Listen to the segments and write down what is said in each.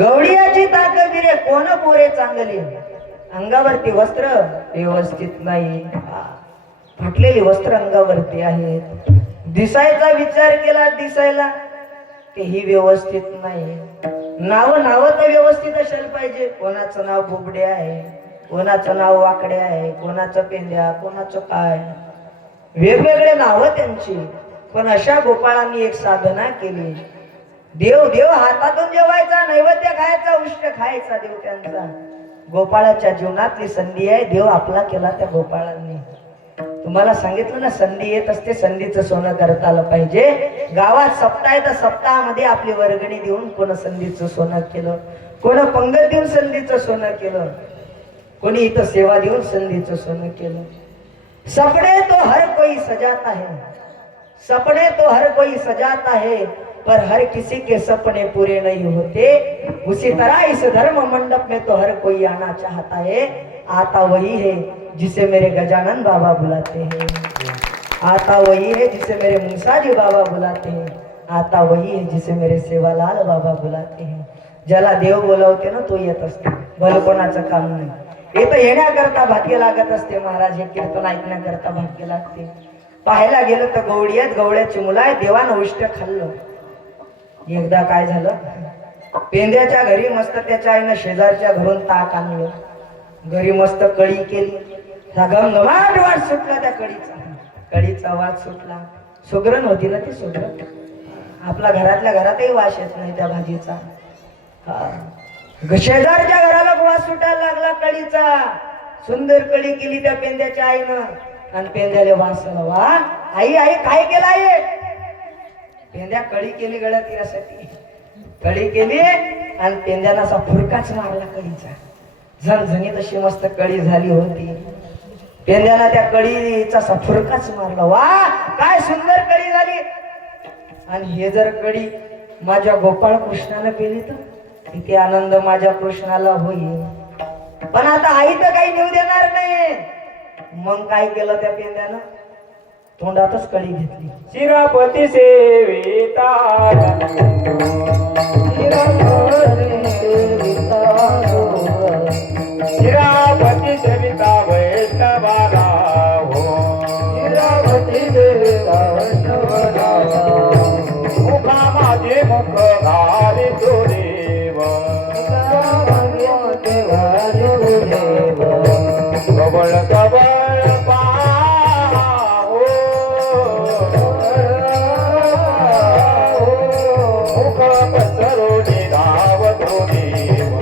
गवडियाची ताकदीरे कोण पोरे चांगली, अंगावरती वस्त्र व्यवस्थित नाही, फाटलेली वस्त्र अंगावरती आहेत. दिसायचा विचार केला दिसायला तेही व्यवस्थित नाही. नाव तर व्यवस्थित असायला पाहिजे. कोणाचं नाव बोबडे आहे, कोणाचं नाव वाकडे आहे, कोणाचं पेंद्या, कोणाचं काय, वेगवेगळे नाव त्यांची. पण अशा गोपाळांनी एक साधना केली. देव हातातून जेवायचा, नैवेद्य खायचा, उष्ट खायचा देव त्यांचा. गोपाळाच्या जीवनातली संधी आहे, देव आपला केला त्या गोपाळांनी. तुम्हाला सांगितलं ना, संधी येत असते, संधीचं सोनं करता आलं पाहिजे. गावात सप्ताह आहे तर सप्ताहामध्ये आपली वर्गणी देऊन कोण संधीचं सोनं केलं, कोण पंगत देऊन संधीचं सोनं केलं, कोणी इथं सेवा देऊन संधीचं सोनं केलं. सपने तो हर कोई सजाता है, सपने तो हर कोई सजाता है, पर हर किसी के सपने पूरे नहीं होते. उसी तरह इस धर्म मंडप में तो हर कोई आना चाहता है. आता वही है जिसे मेरे गजानन बाबा बुलाते हैं, आता वही है जिसे मेरे मुंसाजी बाबा बुलाते हैं, आता वही है जिसे मेरे सेवालाल बाबा बुलाते हैं. ज्याला देव बोलावते ना तो येत असतो, भलं कोणाचं काम नाही. इथं येण्याकरता भाग्य लागत असते. महाराज हे कीर्तन ऐकण्याकरता भाग्य लागते. पाहायला गेलं तर गवळ्याची मुलं आहे, देवानं उष्ट खाल्लं. एकदा काय झालं, पेंद्याच्या घरी मस्त त्याच्या आईनं शेजारच्या घरून ताक आणलं. घरी मस्त कढी केली, घमघमाट वाट सुटला त्या कढीचा वास सुटला. सुगरण होती ना ती सुगरण, आपला घरातल्या घरातही वास येत नाही त्या भाजीचा. शेजारच्या घराला वास सुटायला लागला कढीचा. सुंदर कढी केली त्या पेंद्याच्या आईनं आणि पेंद्याला वास आला. वा आई काय केलं आहे? पेंद्या कढी केली गळ्यात यासाठी, कढी केली आणि पेंद्याला असा फुरकाच मारला कढीचा. झणझणीत अशी मस्त कढी झाली होती. पेंद्याला त्या कढीचा असा फुरकाच मारला. वा काय सुंदर कढी झाली. आणि हे जर कढी माझ्या गोपाळ कृष्णाला पेली तर किती आनंद माझ्या कृष्णाला होईल. पण आता आई तर काही नेऊ देणार नाही. मग काय केलं त्या पेंद्यानं, तोंडातच कढी घेतली. शिरापती सेविता, शिरापती सेविता वैष्णवाला हो, शिरापती सेविता वैष्णवाला. मुखा माझे मुख घाली तो देव, कबळ कबळ पाहो, मुख पसरून धावतो देव,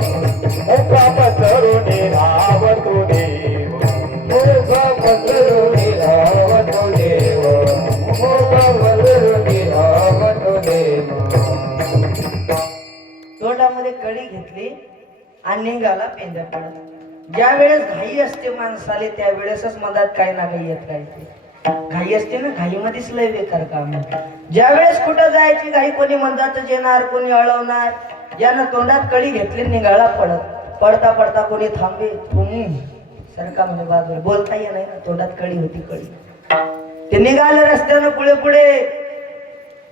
मुख पसरून धावतो देव, मुख पसरून धावतो देव, मुख पसरून धावतो देव. तोंडामध्ये कढी घेतली आणि निघाला पेंद्या पडत. ज्या वेळेस घाई असते माणसाले त्यावेळेसच मधात काही ना काही येत राहते. घाई असते ना, घाईमध्येच लय बेकार काम आहे. ज्या वेळेस कुठं जायची घाई, कोणी मधातच येणार, कोणी अळवणार. ज्यानं तोंडात कढी घेतली निघाला पडता पडता कोणी थांबे सरका म्हणे बाजूला, बोलता येत नाही ना, तोंडात कढी होती. कढी ते निघालं रस्त्यानं पुढे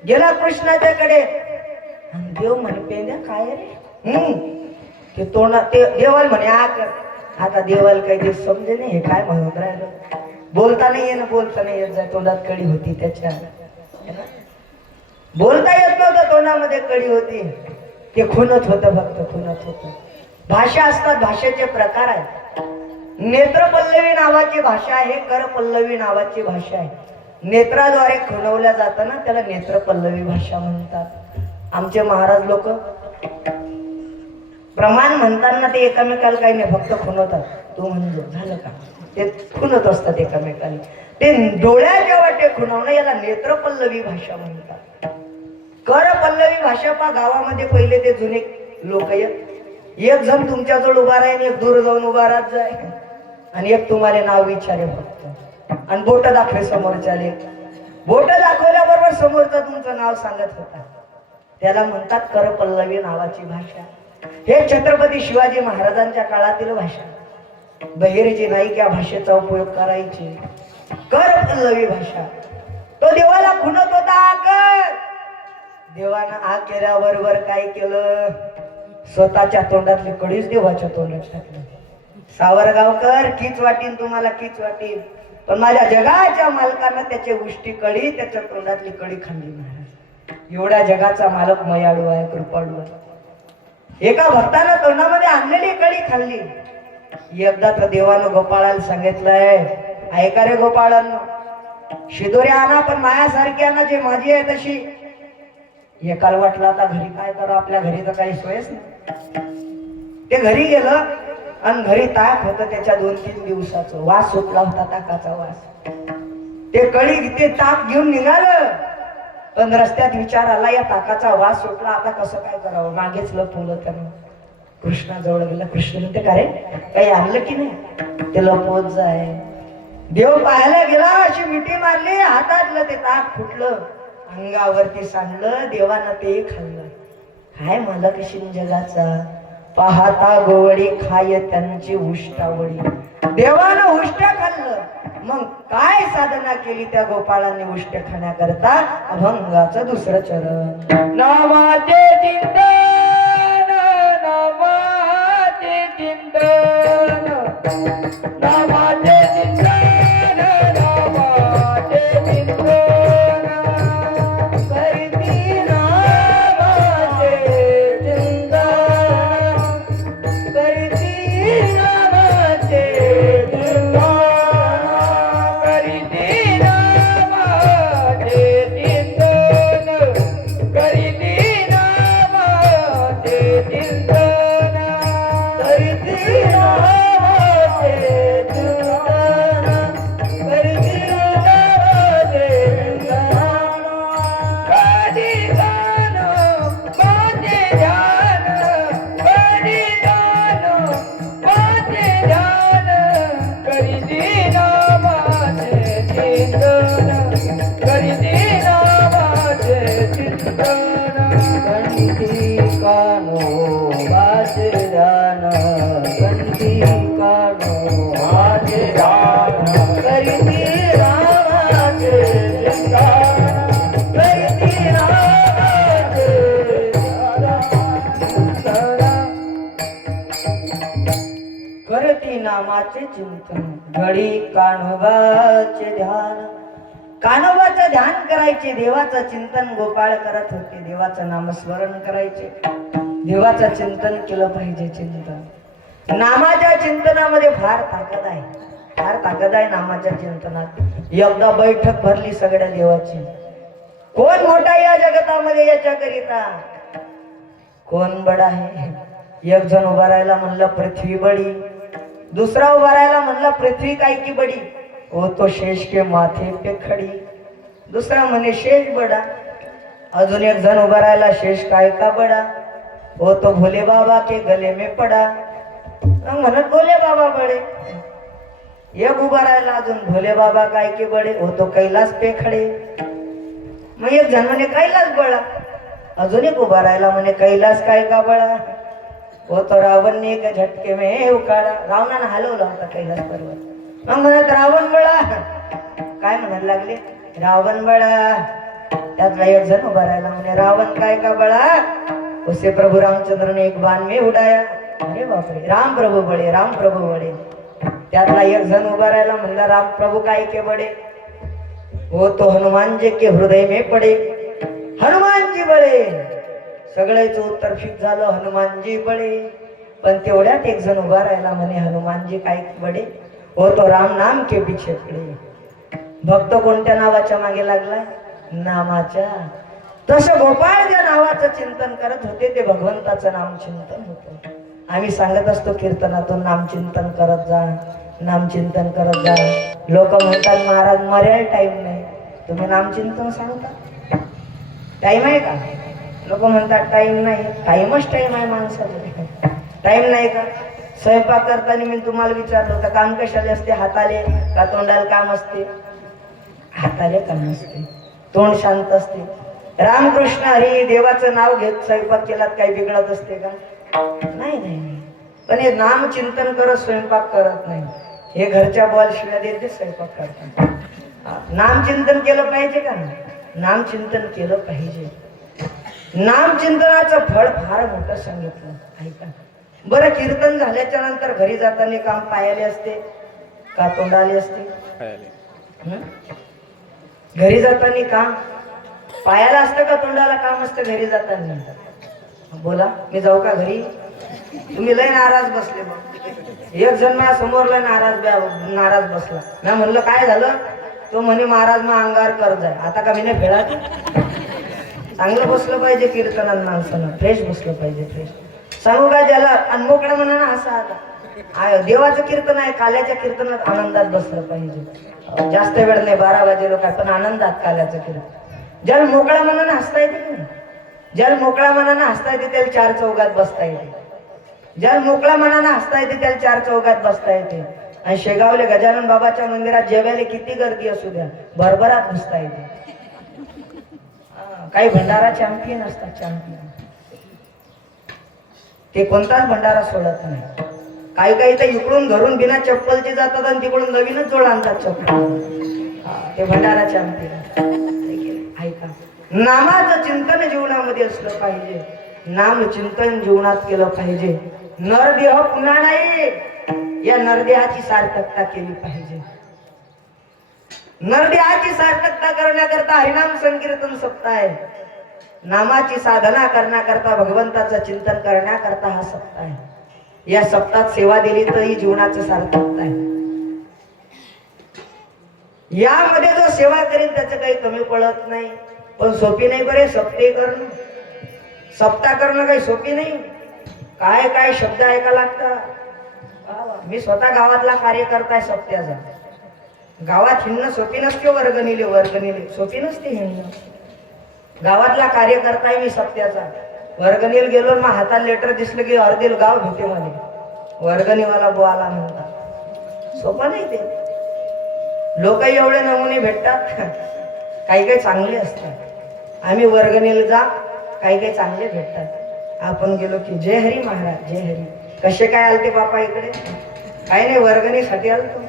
गेला कृष्णाच्याकडे. आणि देव म्हणे पेंद्या काय रे? ते तोंडात ते देवाल म्हणे आता देवाला काही दिवस समजे नाही हे काय म्हणत राहिलं. बोलता नाही येत, बोलता नाही येत. जाय तोंडात कढी होती त्याच्या, बोलता येत नव्हतं, तोंडामध्ये कढी होती. ते खुणत होतं, फक्त खुणत होतं. भाषा असतात, भाषेचे प्रकार आहेत. नेत्र पल्लवी नावाची भाषा आहे, कर पल्लवी नावाची भाषा आहे. नेत्राद्वारे खुणवल्या जातं ना, त्याला नेत्र पल्लवी भाषा म्हणतात. आमचे महाराज लोक प्रमाण म्हणताना ते एकामेकाला काही नाही, फक्त खुणवतात. तू म्हणजे झालं का, ते खुणत असतात एकामेकाला. ते डोळ्याच्या वाटे खुणवणं याला नेत्र पल्लवी भाषा म्हणतात. कर पल्लवी भाषा पा गावामध्ये पहिले ते जुने लोक एक जण तुमच्याजवळ उभा राहील, एक दूर जाऊन उभा राहत जाय आणि एक तुम्हाला नाव विचारे फक्त आणि बोट दाखवे समोरच्याले. बोट दाखवल्याबरोबर समोरचा तुमचं नाव सांगत होता. त्याला म्हणतात कर पल्लवी नावाची भाषा. हे छत्रपती शिवाजी महाराजांच्या काळातील भाषा. बहिरेजी नाईक या भाषेचा उपयोग करायचे. कर पल्लवी भाषा. तो देवाला खुणत होता. कर देवानं आ केल्याबरोबर काय केलं, स्वतःच्या तोंडातली कढीच देवाच्या तोंडात टाकली. सावरगावकर, कीच वाटीन तुम्हाला, कीच वाटीन, पण माझ्या जगाच्या मालकानं त्याची उष्टी कडी, त्याच्या तोंडातली कडी खाल्ली महाराज. एवढ्या जगाचा मालक मयाळू आहे, कृपाळू आहे. एका भक्तानं तोंडामध्ये आणलेली कडी खाल्ली. एकदा तर देवानं गोपाळाला सांगितलंय, ऐका रे गोपाळांनो, शिदोऱ्या आणा पण मायासारखी आणा, जे माझी आहे तशी. एकाला वाटलं आता घरी काय करू, आपल्या घरी तर काही सोयच नाही. ते घरी गेलं आणि घरी ताक होतं त्याच्या 2-3 दिवसाचं. वास सुटला होता, ताकाचा वास. ते कडी ते ताक घेऊन निघालं, पण रस्त्यात विचार आला, या ताकाचा वास सुटला, आता कसं काय करावं. मागेच लपवलं त्यानं. कृष्णाजवळ गेला. कृष्ण म्हणते, का रे काही आणलं की नाही. ते लपवत जाय. देव पाहायला गेला, अशी मिठी मारली, हातातलं ते ताक फुटलं, अंगावरती सांडलं. देवानं ते खाल्लं. काय मला कशी जगाचा पाहता गोवडी खाय त्यांची उष्टावडी. देवानं उष्ट खाल्लं. मग काय साधना केली त्या गोपाळांनी उष्ट खाण्याकरता. अभंगाचं दुसरं चरण. नामाचे चिंतन, नामाचे चिंतन, नामाचे चिंतन, नामाचे चिंतन, करती नामाचे चिंतन, करती नामाचे चिंतन, करीती नामाचे चिंतन, करीती नामाचे चिंतन, करती नामाचे चिंतन, करती नामाचे चिंतन. कधी जाणो माझे ध्यान, कधी जाणो माझे ध्यान, करीती नामाचे चिंतन, करीती नामाचे चिंतन. कंठी कानो वाचे ध्यान, कंठी कानो वाचे ध्यान, करती रामाचे चिंतन, करती रामाचे चिंतन, करती नामाचे चिंतन, घडी कान्होबाचे ध्यान. कान्होबाचं ध्यान करायचे, देवाचं चिंतन गोपाळ करत होते. देवाचं नामस्मरण करायचे, देवाचं चिंतन केलं पाहिजे. चिंतन, नामाच्या चिंतनामध्ये फार ताकद आहे, फार ताकद आहे नामाच्या चिंतनात. एकदा बैठक भरली सगळ्या देवाची. कोण मोठा या जगतामध्ये याच्याकरिता, कोण बडा आहे. एक जण उभा राहायला म्हणलं पृथ्वी बडी, दुसरा उभा राहायला म्हणला पृथ्वी काय की बडी, वो तो शेष के माथे पे खडी. दुसरा म्हणे शेष बडा. अजून एक जण उभा राहिला, शेष काय का बडा, वो तो भोले बाबा के गले में पडा. म्हणत भोले बाबा बडे. एक उभा राहिला अजून, भोले बाबा काय के बडे, वो तो कैलास पे खडे. मग एक जण म्हणे कैलास बळा. अजून एक उभा राहिला म्हणे कैलास काय का बळा, वो तो रावण ने एक झटके में उकाळा. रावणानं हलवला होता कैलास पर्वत. मग म्हणत रावण बळा. काय म्हणायला लागले, रावण बळा. त्यातला एक जण उभा राहिला म्हणे रावण काय का बळा, उसे प्रभु रामचंद्र ने एक बाण में उडाया. अरे बापरे, राम प्रभु बडे, राम प्रभु बडे. त्यातला एक जण उभा राहिला म्हणला राम प्रभु काय के बडे, वो तो हनुमान जी के हृदय में पडे. हनुमानजी बळे. सगळ्याच उत्तर फिट झालं, हनुमानजी बळे. पण तेवढ्यात एक जण उभा राहिला म्हणे हनुमानजी काय बडे, वो तो राम नाम के पीछे पडे. भक्त कोणत्या नावाच्या मागे लागला, नामाच्या. तसं गोपाळ ज्या नावाचं चिंतन करत होते ते भगवंताचं नाम चिंतन होतं. आम्ही सांगत असतो कीर्तनातून नामचिंतन करत जा, नामचिंतन करत जा. लोक म्हणतात महाराज मर्याद टाइम नाही, तुम्ही नामचिंतन सांगता, टाइम आहे का. लोक म्हणतात टाइम नाही, टाइमच टाइम आहे माणसाला. टाइम नाही का. स्वयंपाक करताना मी तुम्हाला विचारलं होतं काम कशाला असते, हाताले का तोंडाला काम असते. हाताले काम असते, तोंड शांत असते. रामकृष्ण हरी देवाचं नाव घेत स्वयंपाक केलात काही बिघडत असते का, नाही नाही. पण हे नाम चिंतन करत स्वयंपाक करत नाही, हे घरच्या बॉल शिव्या देत ते स्वयंपाक करतात. नाम चिंतन केलं पाहिजे का, नाम चिंतन केलं पाहिजे. नामचिंतनाचं फळ फार मोठं सांगितलं. ऐका बरं, कीर्तन झाल्याच्या नंतर घरी जाताना काम पायाले असते का तोंडाले असते? हं? घरी जाताना काम पायाला असतं का तोंडाला काम असतं घरी जाताना? बोला, मी जाऊ का घरी? तुम्ही लय नाराज बसले. मग एक जण माझ्या समोर लय नाराज बसला. मी म्हणलं काय झालं? तो म्हणे महाराज मग अंगावर कर्ज आहे. आता का मी नाही फेडा? चांगलं बसलं पाहिजे कीर्तनात, माणसानं फ्रेश बसलं पाहिजे. फ्रेश सांगू का ज्याला अनमोकळा म्हणा ना असा आता देवाचं कीर्तन आहे, काल्याच्या कीर्तनात आनंदात बसलं पाहिजे. जास्त वेळ नाही, 12 वाजे लोक पण आनंदात काल्याचं कीर्तन. ज्याला मोकळा मनानं हसता येते, ज्याला मोकळ्या मनानं हसता येते त्याला 4 चौघात बसता येते. ज्याला मोकळ्या मनानं हसता येते त्याला 4 चौघात बसता येते. आणि शेगावले गजानन बाबाच्या मंदिरात जेवायला किती गर्दी असू द्या, भरभरात बसता येते. काही भंडारा चॅम्पियन असतात, चॅम्पियन. ते कोणताच भंडारा सोडत नाही. काही तर इकडून घरून बिना चप्पलचे जातात आणि तिकडून नवीनच जोड आणतात चप्पल. ते भंडारा चॅम्पियन. ऐका, नामाचं चिंतन जीवनामध्ये असलं पाहिजे. नाम चिंतन जीवनात केलं पाहिजे. नरदेह पुन्हा नाही, या नरदेहाची सार्थकता केली पाहिजे. नरदेहाची सार्थकता करण्याकरता हरिनाम संकीर्तन सप्ताह आहे. नामाची साधना करण्याकरता, भगवंताचं चिंतन करण्याकरता हा सप्ताह आहे. या सप्ताहात सेवा दिली तर ही जीवनाचं सार्थकता आहे. यामध्ये जो सेवा करेल त्याचं काही कमी पडत नाही. पण सोपी नाही बरे सप्ते करणं. सप्ताह करणं काही सोपी नाही. काय काय शब्द ऐका लागतात. मी स्वतः गावातला कार्यकर्ता आहे सप्त्याचा. गावात हिंडणं सोपी नसते. वर्गणीले सोपी नसते हिंडणं. गावातला कार्यकर्ता आहे मी सप्त्याचा. वर्गणीला गेलो मग हातात लेटर दिसलं की अर्धे गाव भेटे मध्ये वर्गणीवाला बोला म्हणतात. सोपं नाही ते. लोक एवढे नमुने भेटतात. काही काही चांगले असतात. आम्ही वर्गणीला जा, काही काही चांगले भेटतात. आपण गेलो की जय हरी महाराज, जय हरी. कसे काय आलते बापा इकडे? काही नाही, वर्गणीसाठी आलतो.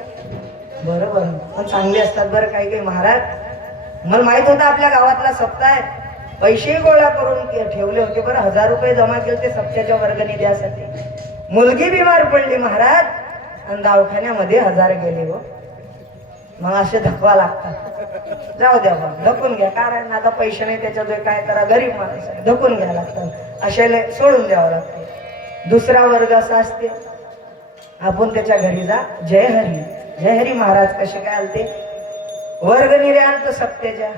बरोबर, पण चांगले असतात बरं काही काही महाराज. मला माहित होतं आपल्या गावातला सप्ताह आहे. पैसे गोळा करून ठेवले होते बरं. 1000 रुपये जमा केले ते सप्त्याच्या वर्गणी द्यासाठी. मुलगी बिमार पडली महाराज आणि दवाखान्यामध्ये 1000 गेले. हो, मग असे धकवा लागतात. जाऊ द्या बा, धकून घ्या. कारण आता पैसे नाही त्याच्यात काय करा, गरीब माणूस आहे, धकून घ्या लागतात. अशाला सोडून द्यावं लागते. दुसरा वर्ग असा असते, आपण त्याच्या घरी जा, जय हरी, जय हरी महाराज. कसे काय आलते? वर्गणी रे आणतो सप्त्याच्या.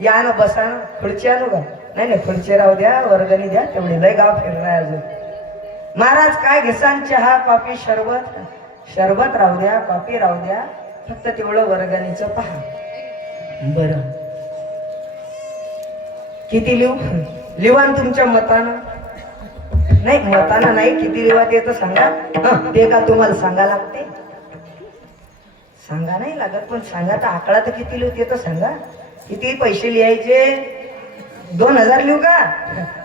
या ना बसा ना, खुर्ची आणू का? नाही खुर्ची राहू द्या, वर्गणी द्या तेवढी. लय गाव फिरणार अजून. महाराज काय घेसान? चहा, कॉफी, शरबत? शरबत राहू द्या, कॉफी राहू द्या, फक्त तेवढं वर्गणीचं पहा. बरं, किती लिहू? लिवान तुमच्या मतानं. नाही मतानं नाही, किती लिवा ते तर सांगा. ते का तुम्हाला सांगा लागते? सांगा नाही लागत, पण सांगा तर आकडा तर किती लिहू ते तर सांगा. किती पैसे लिहायचे? 2000 लिहू का?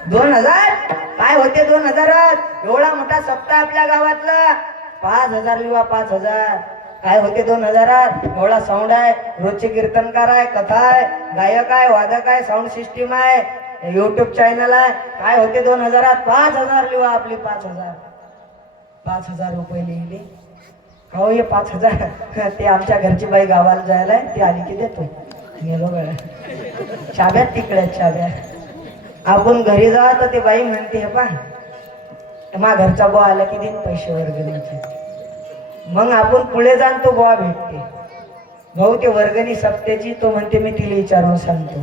2000? काय होते 2000त? एवढा मोठा सप्ताह आपल्या गावातला. 5000 लिहा, 5000. काय होते 2000त? एवढा साऊंड आहे, रोजचे कीर्तनकार आहे, कथा आहे, गायक आहे, वादक आहे, साऊंड सिस्टीम आहे, युट्यूब चॅनल आहे. काय होते 2000त? 5000 लिहा आपली. 5000 रुपये लिहिले. हो, हे 5000 ते आमच्या घरची बाई गावाला जायला आहे, ती आली की देतो. गेलो गळ्या चाब्यात तिकड्या चाब्या. आपण घरी जा तर ते बाई म्हणते, हे पा मा घरचा बुवा आला की देईन पैसे वर्गणीचे. मग आपण पुढे जाण, तो बुवा भेटते. भाऊ ते वर्गणी सप्त्याची, तो म्हणते मी तिला विचारून सांगतो.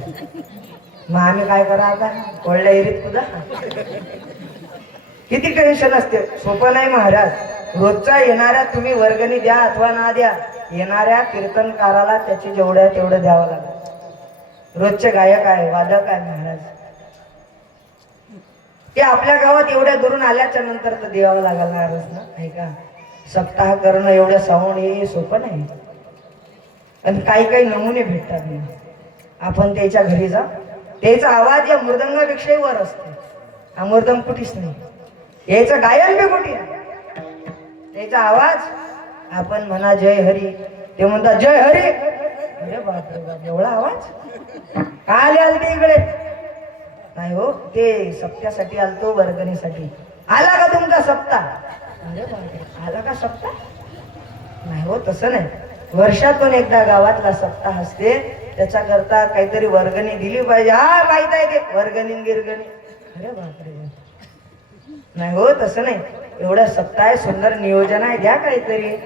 मग आम्ही काय करा आता? कोळल्या एरीत तुझा किती टेन्शन असते. सोपं नाही महाराज. रोजचा येणाऱ्या तुम्ही वर्गणी द्या अथवा ना द्या, येणाऱ्या कीर्तनकाराला त्याचे जेवढ्या तेवढं द्यावं लागेल. रोजचे गायक आहे, वादक आहे महाराज, ते आपल्या गावात एवढ्या दुरून आल्याच्या नंतर तर द्यावं लागणारच ना, नाही का? सप्ताह करणं एवढं साऊंड हे सोपं नाही. आणि काही काही नमुने भेटतात. आपण त्याच्या घरी जा, त्याचा आवाज या मृदंगापेक्षाही वर असतो. हा मृदंग कुठेच नाही, याचं गायन बी कुठे. त्याचा आवाज आपण म्हणा जय हरी, ते म्हणतात जय हरी. अरे बापरे बाप, एवढा आवाज काय आले इकडे? नाही हो, ते सप्त्यासाठी आलतो, वर्गणीसाठी. आला का तुमचा सप्ता? अरे बापरे, आला का सप्ता? नाही हो, तसं नाही. वर्षातून एकदा गावातला सप्ताह असते, त्याच्या करता काहीतरी वर्गणी दिली पाहिजे. हा माहित आहे ते वर्गणी गिरगणी. अरे बापरे, नाही हो, तसं नाही. एवढं सप्ताह आहे, सुंदर नियोजन आहे, द्या काहीतरी.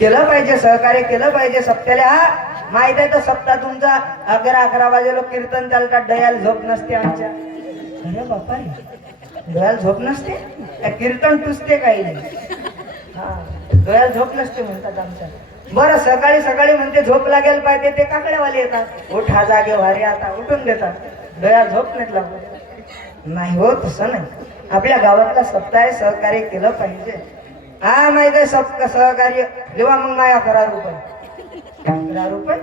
केलं पाहिजे, सहकार्य केलं पाहिजे सप्त्याला. हा माहित आहे तो सप्ताह तुमचा 11 वाजेला कीर्तन चालतात, डयाल झोप नसते आमच्या. अरे बापा, डोळ्याला झोप नसते? कीर्तन टुसते काही हा, डोळ्याला झोप नसते म्हणतात आमच्या. बरं, सकाळी सकाळी म्हणते झोप लागेल पाहिजे, ते काकड्यावाले येतात, उठा जागे भारी, आता उठून देतात, डोळ्याला झोप नाही लागत. नाही हो, तसं नाही. आपल्या गावातला सप्ताह आहे, सहकार्य केलं पाहिजे. हा माहित आहे, सहकार्य जेव्हा मग माय 11 रुपये. 11 रुपये?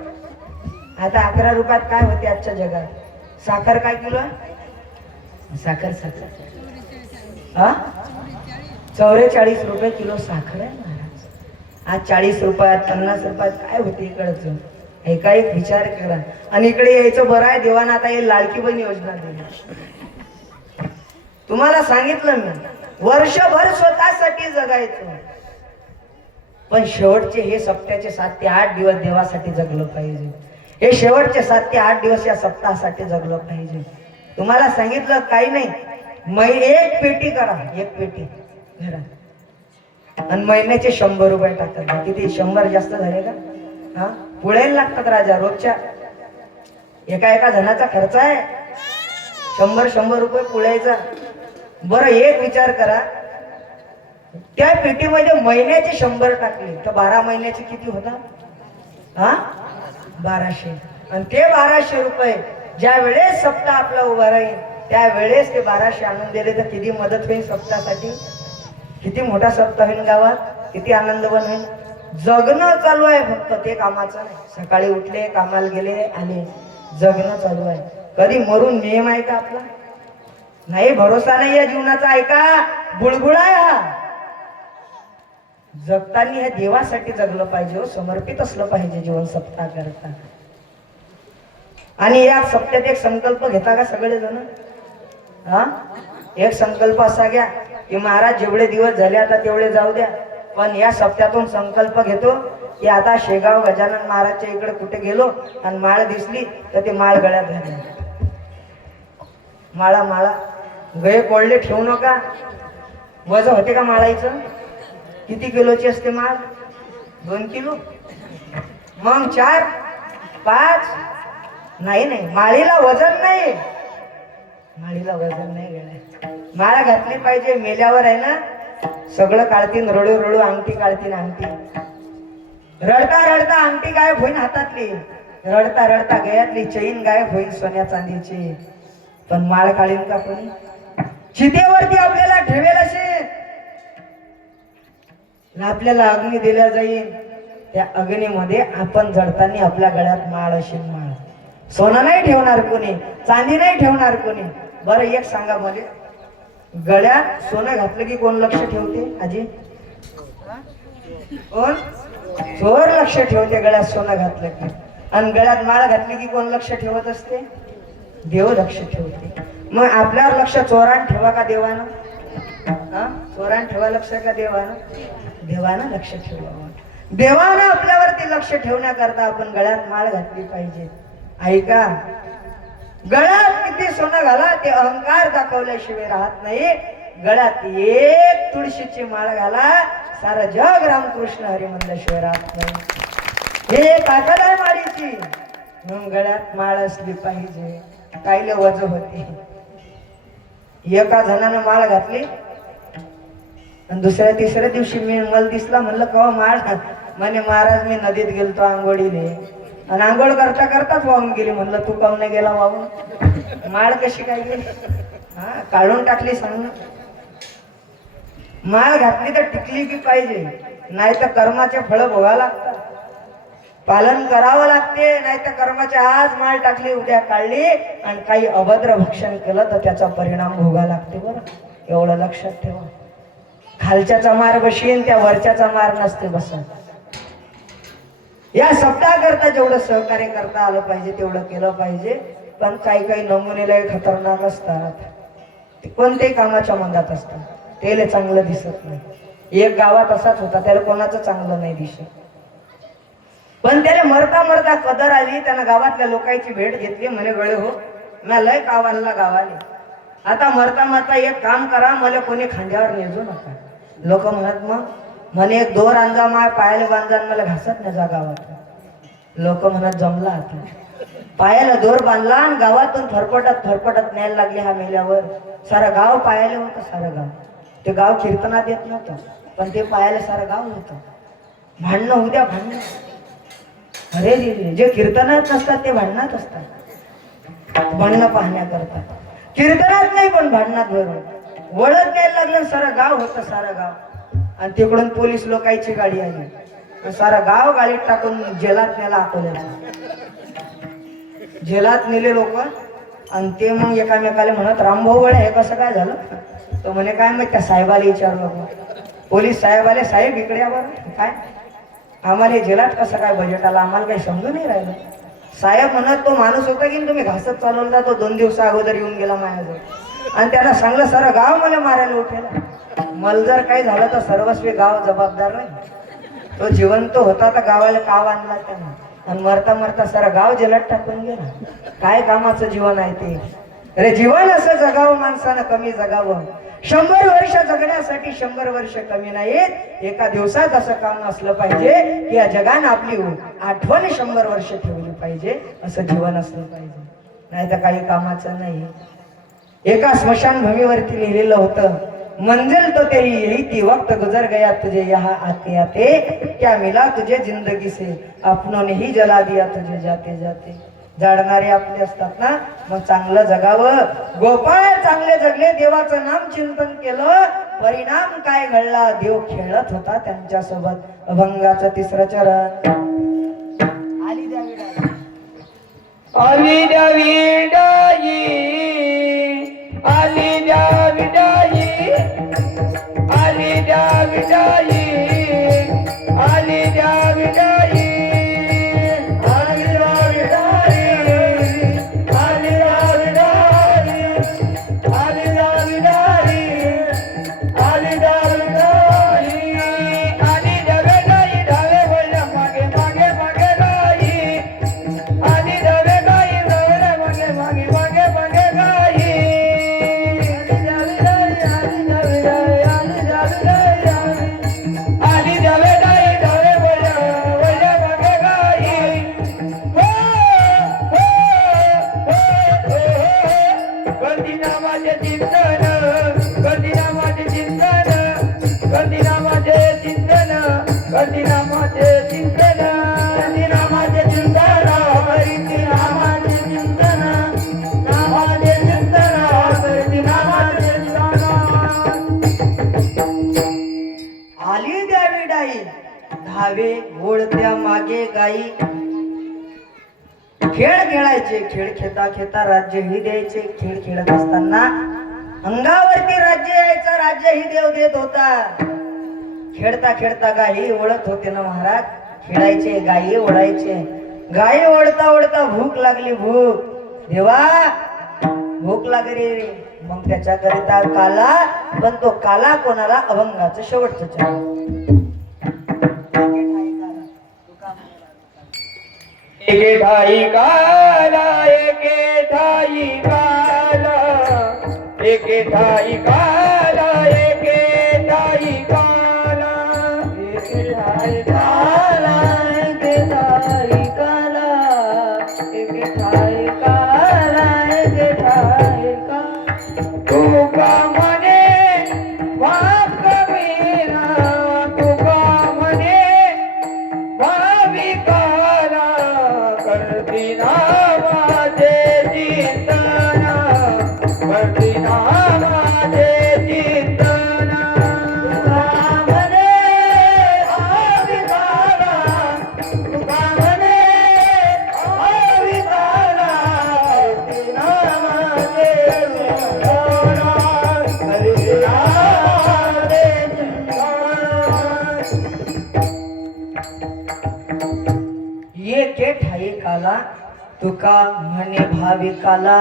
आता 11 रुपयात काय होते आजच्या जगात? साखर काय किलो आहे? साखर हा 44 रुपये किलो साखर आहे महाराज. आज 40 रुपयात 50 रुपयात काय होते इकडचं? एकाएक विचार करा. आणि इकडे यायचं बरं आहे, देवानं आता हे लाडकी बहीण योजना दिली. तुम्हाला सांगितलं मी, वर्षभर स्वतःसाठी जगायचं, पण शेवटचे हे सप्त्याचे 7 ते 8 दिवस देवासाठी जगलं पाहिजे. हे शेवटचे 7 ते 8 दिवस या सप्ताहासाठी जगलं पाहिजे. तुम्हाला सांगितलं काही नाही, एक पेटी करा, एक पेटी घरात, आणि महिन्याचे 100 रुपये टाकतात. किती? 100 जास्त झाले का? हा, पुळायला लागतात राजा रोजच्या. एका जणाचा खर्च आहे 100 रुपये पुळायचा. बरं, एक विचार करा, त्या पेटीमध्ये महिन्याचे 100 टाकले तर 12 महिन्याचे किती होतात? हा, 1200. आणि ते 1200 रुपये ज्या वेळेस सप्ताह आपला उभा राहील त्यावेळेस ते 1200 आणून दिले तर किती मदत होईल सप्ताहासाठी? किती मोठा सप्ताह होईल गावात, किती आनंदवन होईल. जगणं चालू आहे फक्त, ते कामाचं नाही. सकाळी उठले, कामाला गेले, आले, जगणं चालू आहे. कधी मरून नियम आहे का आपला? नाही, भरोसा नाही या जीवनाचा. ऐका, बुळबुळ आहे हा. जगताना ह्या देवासाठी जगलं पाहिजे, समर्पित असलं पाहिजे जीवन सप्ताह करता. आणि या सप्त्यात एक संकल्प घेता का सगळेजण? हा, एक संकल्प असा घ्या की महाराज जेवढे दिवस झाले आता तेवढे जाऊ द्या, पण या सप्त्यातून संकल्प घेतो की आता शेगाव गजानन महाराजच्या इकडे कुठे गेलो आणि माळ दिसली तर ते माळ गळ्यात घालणे. माळा गळे कोळले ठेवू नका. वजन होते का माळायचं? किती किलोची असते माळ? 2 किलो, मग 4, 5? नाही, माळीला वजन नाही, माळीला वजन नाही गेलं. माळ घातली पाहिजे. मेल्यावर आहे ना सगळं काढतीन, रडू अंगठी काढतीन, अंगठी रडता अंगठी गायब होईन हातातली, रडता गळ्यातली चैन गायब होईल सोन्या चांदीची, पण माळ काढीन का कोणी? चितेवरती आपल्याला ठेवेल असे, आपल्याला अग्नी दिल्या जाईल, त्या अग्नीमध्ये आपण जडताना आपल्या गळ्यात माळ असेल. माळ सोनं नाही ठेवणार कोणी, चांदी नाही ठेवणार कोणी. बरं, एक सांगा मला, गळ्यात सोनं घातलं की कोण लक्ष ठेवते? आजी, कोण? चोर लक्ष ठेवते गळ्यात सोनं घातलं की. आणि गळ्यात माळ घातली की कोण लक्ष ठेवत असते? देव लक्ष ठेवते. मग आपल्यावर लक्ष चोरान ठेवा का देवानं? हा, चोरान ठेवा लक्ष का देवानं? देवानं लक्ष ठेवावं. देवानं आपल्यावरती लक्ष ठेवण्याकरता आपण गळ्यात माळ घातली पाहिजे. ऐका, गळ्यात किती सोनं घाला, ते अहंकार दाखवल्याशिवाय राहत नाही. गळ्यात एक तुळशीची माळ घाला, सारं जग रामकृष्ण हरी म्हणल्याशिवाय राहत नाही. हे ताकद आहे माळीची. म्हणून गळ्यात माळ असली पाहिजे. कायले वज होते. एका जणानं माळ घातली आणि दुसऱ्या तिसऱ्या दिवशी मी मला दिसला, म्हणलं कवा माळ? म्हणे महाराज मी नदीत गेलतो आंघोळीले, आणि आंघोळ करता करताच वाहून गेली. म्हणलं तू काऊन नाही गेला वाहून? माळ कशी काय गेली? हा, काढून टाकली सांग ना. माळ घातली तर टिकली की पाहिजे, नाही तर कर्माचे फळ भोगावं लागतात, पालन करावं लागते. नाही तर कर्माचे आज माळ टाकली, उद्या काढली आणि काही अभद्र भक्षण केलं तर त्याचा परिणाम भोगावा लागते. बरं, एवढं लक्षात ठेवा. खालच्याचा मार बशीन, त्या वरच्याचा मार नसते बसत. या सप्ताहाकरता जेवढं सहकार्य करता आलं पाहिजे तेवढं केलं पाहिजे. पण काही काही नमुने लय खतरनाक असतात, ते कोणत्याही कामाच्या मंदात असतात, त्याला चांगलं दिसत नाही. एक गावात असाच होता, त्याला कोणाचं चांगलं नाही दिसत, पण त्याला मरता मरता कदर आली. त्यानं गावातल्या लोकांची भेट घेतली. म्हणे गळे हो, मी लय गावाला गावाले, आता मरता मरता एक काम करा, मला कोणी खांद्यावर नेजू नका. लोक म्हणत मग म्हणे एक दोर अंजा माय पायाला बांधा, मला घासत नाही जा गावात. लोक म्हणत जमला आता. पायाला दोर बांधला आणि गावातून फरफटत न्यायला लागले. हा मेल्यावर सारं गाव पायाला होतं, सारं गाव. ते गाव कीर्तनात येत नव्हतं, पण ते पायाला सारं गाव होतं. भांडणं उद्या भांडणं, अरे रे, जे कीर्तनात नसतात ते भांडणात असतात. भांडणं पाहण्याकरता कीर्तनात नाही, पण भांडणात बरोबर वळत न्यायला लागलं. सारं गाव होतं, सारं गाव. आणि तिकडून पोलीस लोकांची गाडी आली, सारं गाव गाडीत टाकून जेलात न्यायला अकोल्याला. जेलात नेले लोक. आणि ते मग एकामेकाला म्हणत रामभाऊ वळे हे कसं काय झालं. तो म्हणे काय मग त्या साहेबाला विचारलं. पोलीस साहेब आले, साहेब इकडे या बरं. काय आम्हाला जेलात कसं काय बजेट आला, आम्हाला काही समजून नाही राहिलं. साहेब म्हणत तो माणूस होता की तुम्ही घासत चालवला, तो 2 दिवसा अगोदर येऊन गेला माझ्याजवळ, आणि त्याला सांगलं सारं गाव मला मारायला उठेला. मला जर काही झालं तर सर्वस्वी गाव जबाबदार नाही. तो जिवंत होता तर गावाला काव आणला त्यानं, आणि मरता मरता सारं गाव जेलात टाकून गेला. काय कामाचं जीवन आहे ते. अरे जीवन असं जगावं माणसानं, कमी जगावं. 100 वर्ष जगण्यासाठी 100 वर्ष कमी नाहीत. एका दिवसात असं काम असलं पाहिजे की या जगानं आपली आठवण 100 वर्ष ठेवली पाहिजे. असं जीवन असलं पाहिजे, नाही तर काही कामाचं नाही. एका स्मशानभूमीवरती लिहिलेलं होतं, मंजिल तो तेरी यही थी, वक्त गुजर गया तुझे यहाँ आते आते, क्या मिला तुझे जिंदगी से, अपनों ने ही जला दिया तुझे जाते जाते. जाडणारे आपले असतात ना, मग चांगलं जगावं. गोपाळ चांगले जगले, देवाचं नाम चिंतन केलं, परिणाम काय घडला, देव खेळत होता त्यांच्यासोबत. अभंगाचं 3रं चरण. आली द्या विडाई, आली द्या विडाई, आली द्या विडाई, आली द्या विडाई, आली द्या विडाई, आली द्या विडाई, आली द्या विडाई, आली द्या विडाई, आली द्या विडाई, आली द्या विडाई, डावे वळल्या मागे मागे मागे गाई, आली द्या विडाई, डावे मागे मागे मागे मागे गाई, आली द्या विडाई, आली द्या विडाई, आली द्या विडाई, आली द्या विडाई, डावे वळल्या मागे गाई. हो हो हो हो, कधी नामाचे चिंतन, कधी नामाचे चिंतन, कधी नामाचे चिंतन, कधी नामाचे चिंतन, कधी नामाचे चिंतन, कधी नामाचे चिंतन, नामाचे चिंतन, कधी नामाचे चिंतन. आली द्या विडाई, धावे ओळत्या मागे गाई. खेळ खेळायचे, खेळ खेळता खेळता राज्यही द्यायचे. खेळ खेळत असताना अंगावरती राज्य यायचं, राज्यही देव देत होता. खेळता खेळता गायी ओळत होते ना महाराज. खेळायचे, गायी ओढायचे. गायी ओढता ओढता भूक लागली, भूक. देवा भूक लागली. मग त्याच्याकरिता काला, पण तो काला कोणाला, अभंगाचं शेवटचं चरण. एके ठाई काला, एके ठाई काला, एके ठाई काला, एके ठाई काला, एके ठाई काला, एके ठाई काला, एके ठाई काला, एके ठाई काला. तुका म्हणे वाकवीरा, तुका म्हणे भाविकाला, करती नामाचे चिंतन, करती नामाचे चिंतन. तुका म्हणे भाविकाला, तुका म्हणे भाविकाला, करती नामाचे चिंतन. तुका म्हणे भावी काला,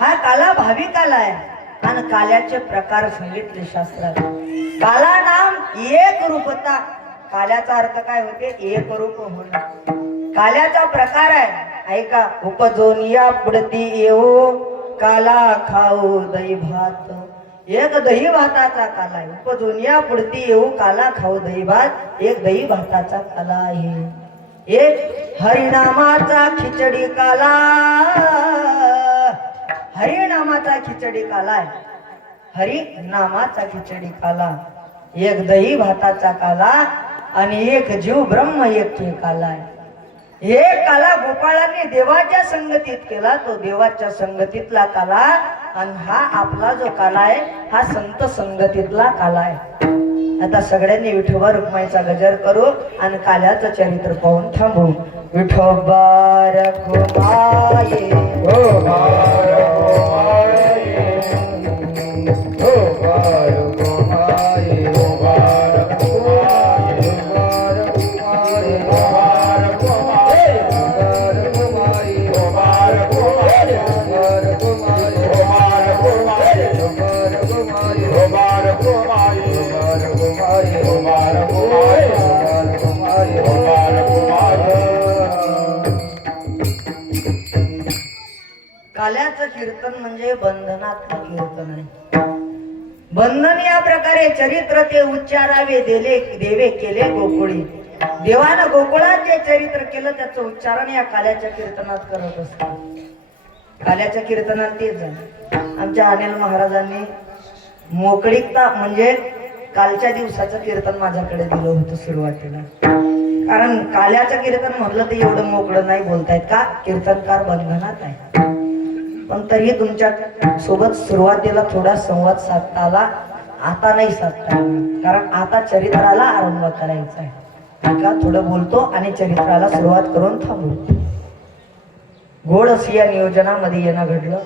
हा काला भावी काला आहे. आणि काल्याचे प्रकार सांगितले शास्त्रात. काला नाम एक रूपता. काल्याचा अर्थ काय होते? एक रूप होणं. काल्याचा प्रकार आहे ऐका. उपजोनिया पुढती येऊ काला खाऊ दही भात. एक दही भाताचा काला आहे. उपजोनिया पुढती येऊ काला खाऊ दही भात. एक दही भाताचा काला आहे. एक हरिनामाचा खिचडी काला. हरिनामाचा खिचडी काला आहे. हरी नामाचा खिचडी काला. एक दही भाताचा काला आणि एक जीव ब्रह्म एक काला आहे. हे काला गोपाळाने देवाच्या संगतीत केला, तो देवाच्या संगतीतला काला. आणि हा आपला जो काला आहे हा संत संगतीतला काला आहे. आता सगळ्यांनी विठोबा रुक्माईचा गजर करू आणि काल्याचं चरित्र पाहून थांबू. विठोबा रखुमाये हो बार गोमाये, हो बार गोमाये, हो बार गोमाये, हो बार गोमाये, हो बार गोमाये, हो बार गोमाये, हो बार गोमाये, हो बार गोमाये, हो बार गोमाये, हो बार गोमाये, हो बार गोमाये, हो बार गोमाये, हो बार गोमाये. काल्याचं कीर्तन म्हणजे बंधनातलं कीर्तन आहे. बंधन या प्रकारे चरित्र ते उच्चारावे देवे केले गोकुळी. देवानं गोकुळात जे चरित्र केलं त्याचं उच्चारण या काल्याच्या कीर्तनात करत असतात. काल्याच्या कीर्तनात तेच झालं. आमच्या अनिल महाराजांनी मोकळीकता म्हणजे कालच्या दिवसाचं कीर्तन माझ्याकडे दिलं होतं सुरुवातीला. कारण काल्याचं कीर्तन म्हटलं तर एवढं मोकळं नाही बोलतायत का, कीर्तनकार बंधनात आहे. पण तरी तुमच्या सोबत सुरुवातीला थोडा संवाद साधता आला. आता नाही साधता आला, कारण आता चरित्राला आरंभ करायचा आहे. का थोडं बोलतो आणि चरित्राला सुरुवात करून थांबू. गोड अशी या नियोजनामध्ये येणं घडलं.